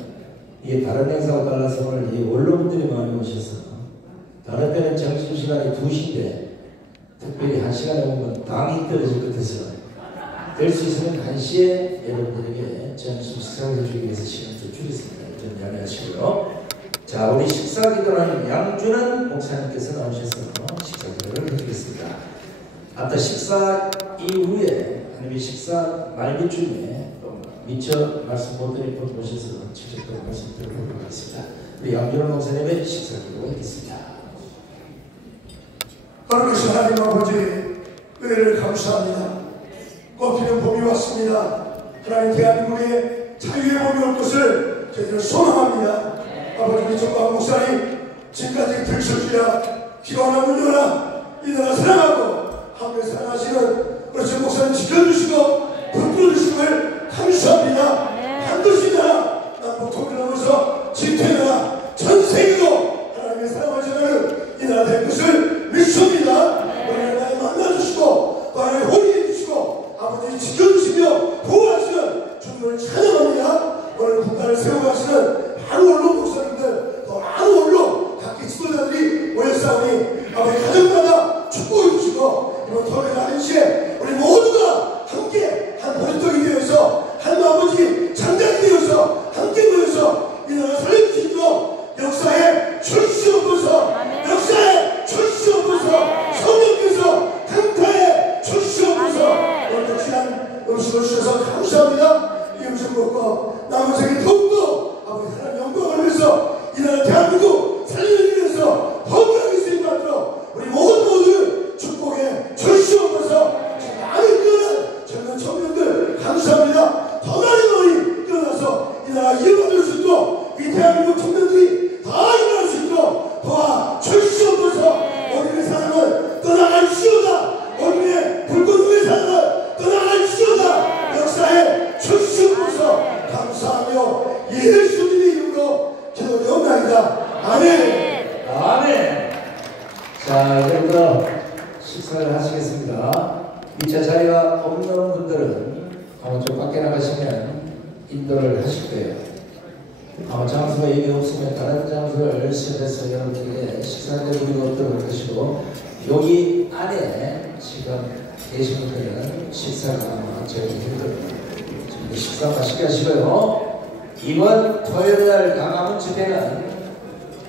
이게 다른 행사와 달라서 오늘 이 원로분들이 많이 오셔서 다른 때는 점심시간이 2시인데 특별히 1시간에 오면 당이 떨어질 것 같아서 될 수 있으면 1시에 여러분들에게 점심 식사를 해주기 위해서 시간을 좀 줄였습니다. 좀 양해하시고요. 자, 우리 식사기도라는 양준환 목사님께서 나오셔서 식사기도를 해주겠습니다. 아까 식사 이후에 아니면 식사 말미쯤에 또 미처 말씀 못 드린 분 오셔서 직접 또 말씀 드리도록 하겠습니다. 우리 양준환 목사님의 식사기도가 있겠습니다. 하나님 하나님 아버지 은혜를 감사합니다. 꽃피는 봄이 왔습니다. 하나님 대한민국의 자유의 봄이 올 것을 저희들은 소망합니다. 아버지 우리 정광 목사님 지금까지 들썩이라 기도하나 물려라 이 나라 사랑하고 하늘을 사랑하시는 우리 정 목사님 지켜주시고 붙들어주심을 감사합니다. 반드시 나라 남북통일을 넘어서 진퇴의 나라 전 세계도 하나님의 사랑을 전하는 이 나라 될 것을 믿습니다. 우리 나라에 만나주시고 또 하나님 호의해주시고 아버지 지켜주시며 보호하시는 주님을 찬양합니다. 오늘 국가를 세워가시는 많은 언론 목사님들 또 많은 언론 각기 지도자들이 모였사오니 아버지 가정마다 축복해주시고 이번 토요일 낮은 시에 우리 모두가 함께 한 보리떡이 되어서 한 아버지 장작이 되어서 함께 모여서 이 나라 살려주시도록 역사에 출시옵소서 역사에 출시옵소서 성령께서 강타에 출시옵소서 오늘 역시한 음식을 주셔서 감사합니다. 이 음식 먹고 남은 세계 더욱더 아버지 하나님 영광을 위해서 이 나라 대한민국 살리기 위해서 건강하게 쓰임받도록 우리 모두 축복에 주시옵소서. 많이 뛰어난 젊은 청년들 감사합니다. 더 많은 너희 뛰어나서 이 나라 이어받을 수 있도록 이 대한민국 청년들이 다 일어날 수 있도록 도와 주시옵소서. 우리의 사랑은 떠나갈시오다. 우리의 불꽃의 사랑은 떠나갈시오다. 역사에 주시옵소서. 감사하며 예수님의 이름으로 기도드리옵나이다. 아멘. 아멘. 자, 이제부터 식사를 하시겠습니다. 2차 자리가 없는 분들은 아마 좀 밖에 나가시면 인도를 하실 거예요. 아마 장소가 여기 없으면 다른 장소를 시작해서 여러분들에게 식사를 드리도록 하시고 여기 안에 지금 계신 분들은 식사가 아마 저희 힘들어요. 식사 맛있게 하시고요. 이번 토요일날 강화문 집회는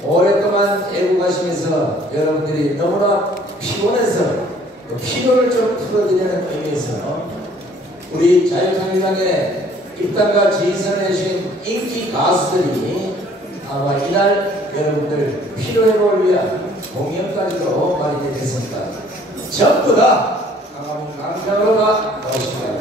오랫동안 애국하시면서 여러분들이 너무나 피곤해서 피로를 좀 풀어드리는 의미에서 우리 자유한국당의 입당과 지휘선을 해주신 인기 가수들이 아마 이날 여러분들 피로회복을 위한 공연까지도 마련이 됐습니다. 전부 다 강화문 광장으로 나오십니다.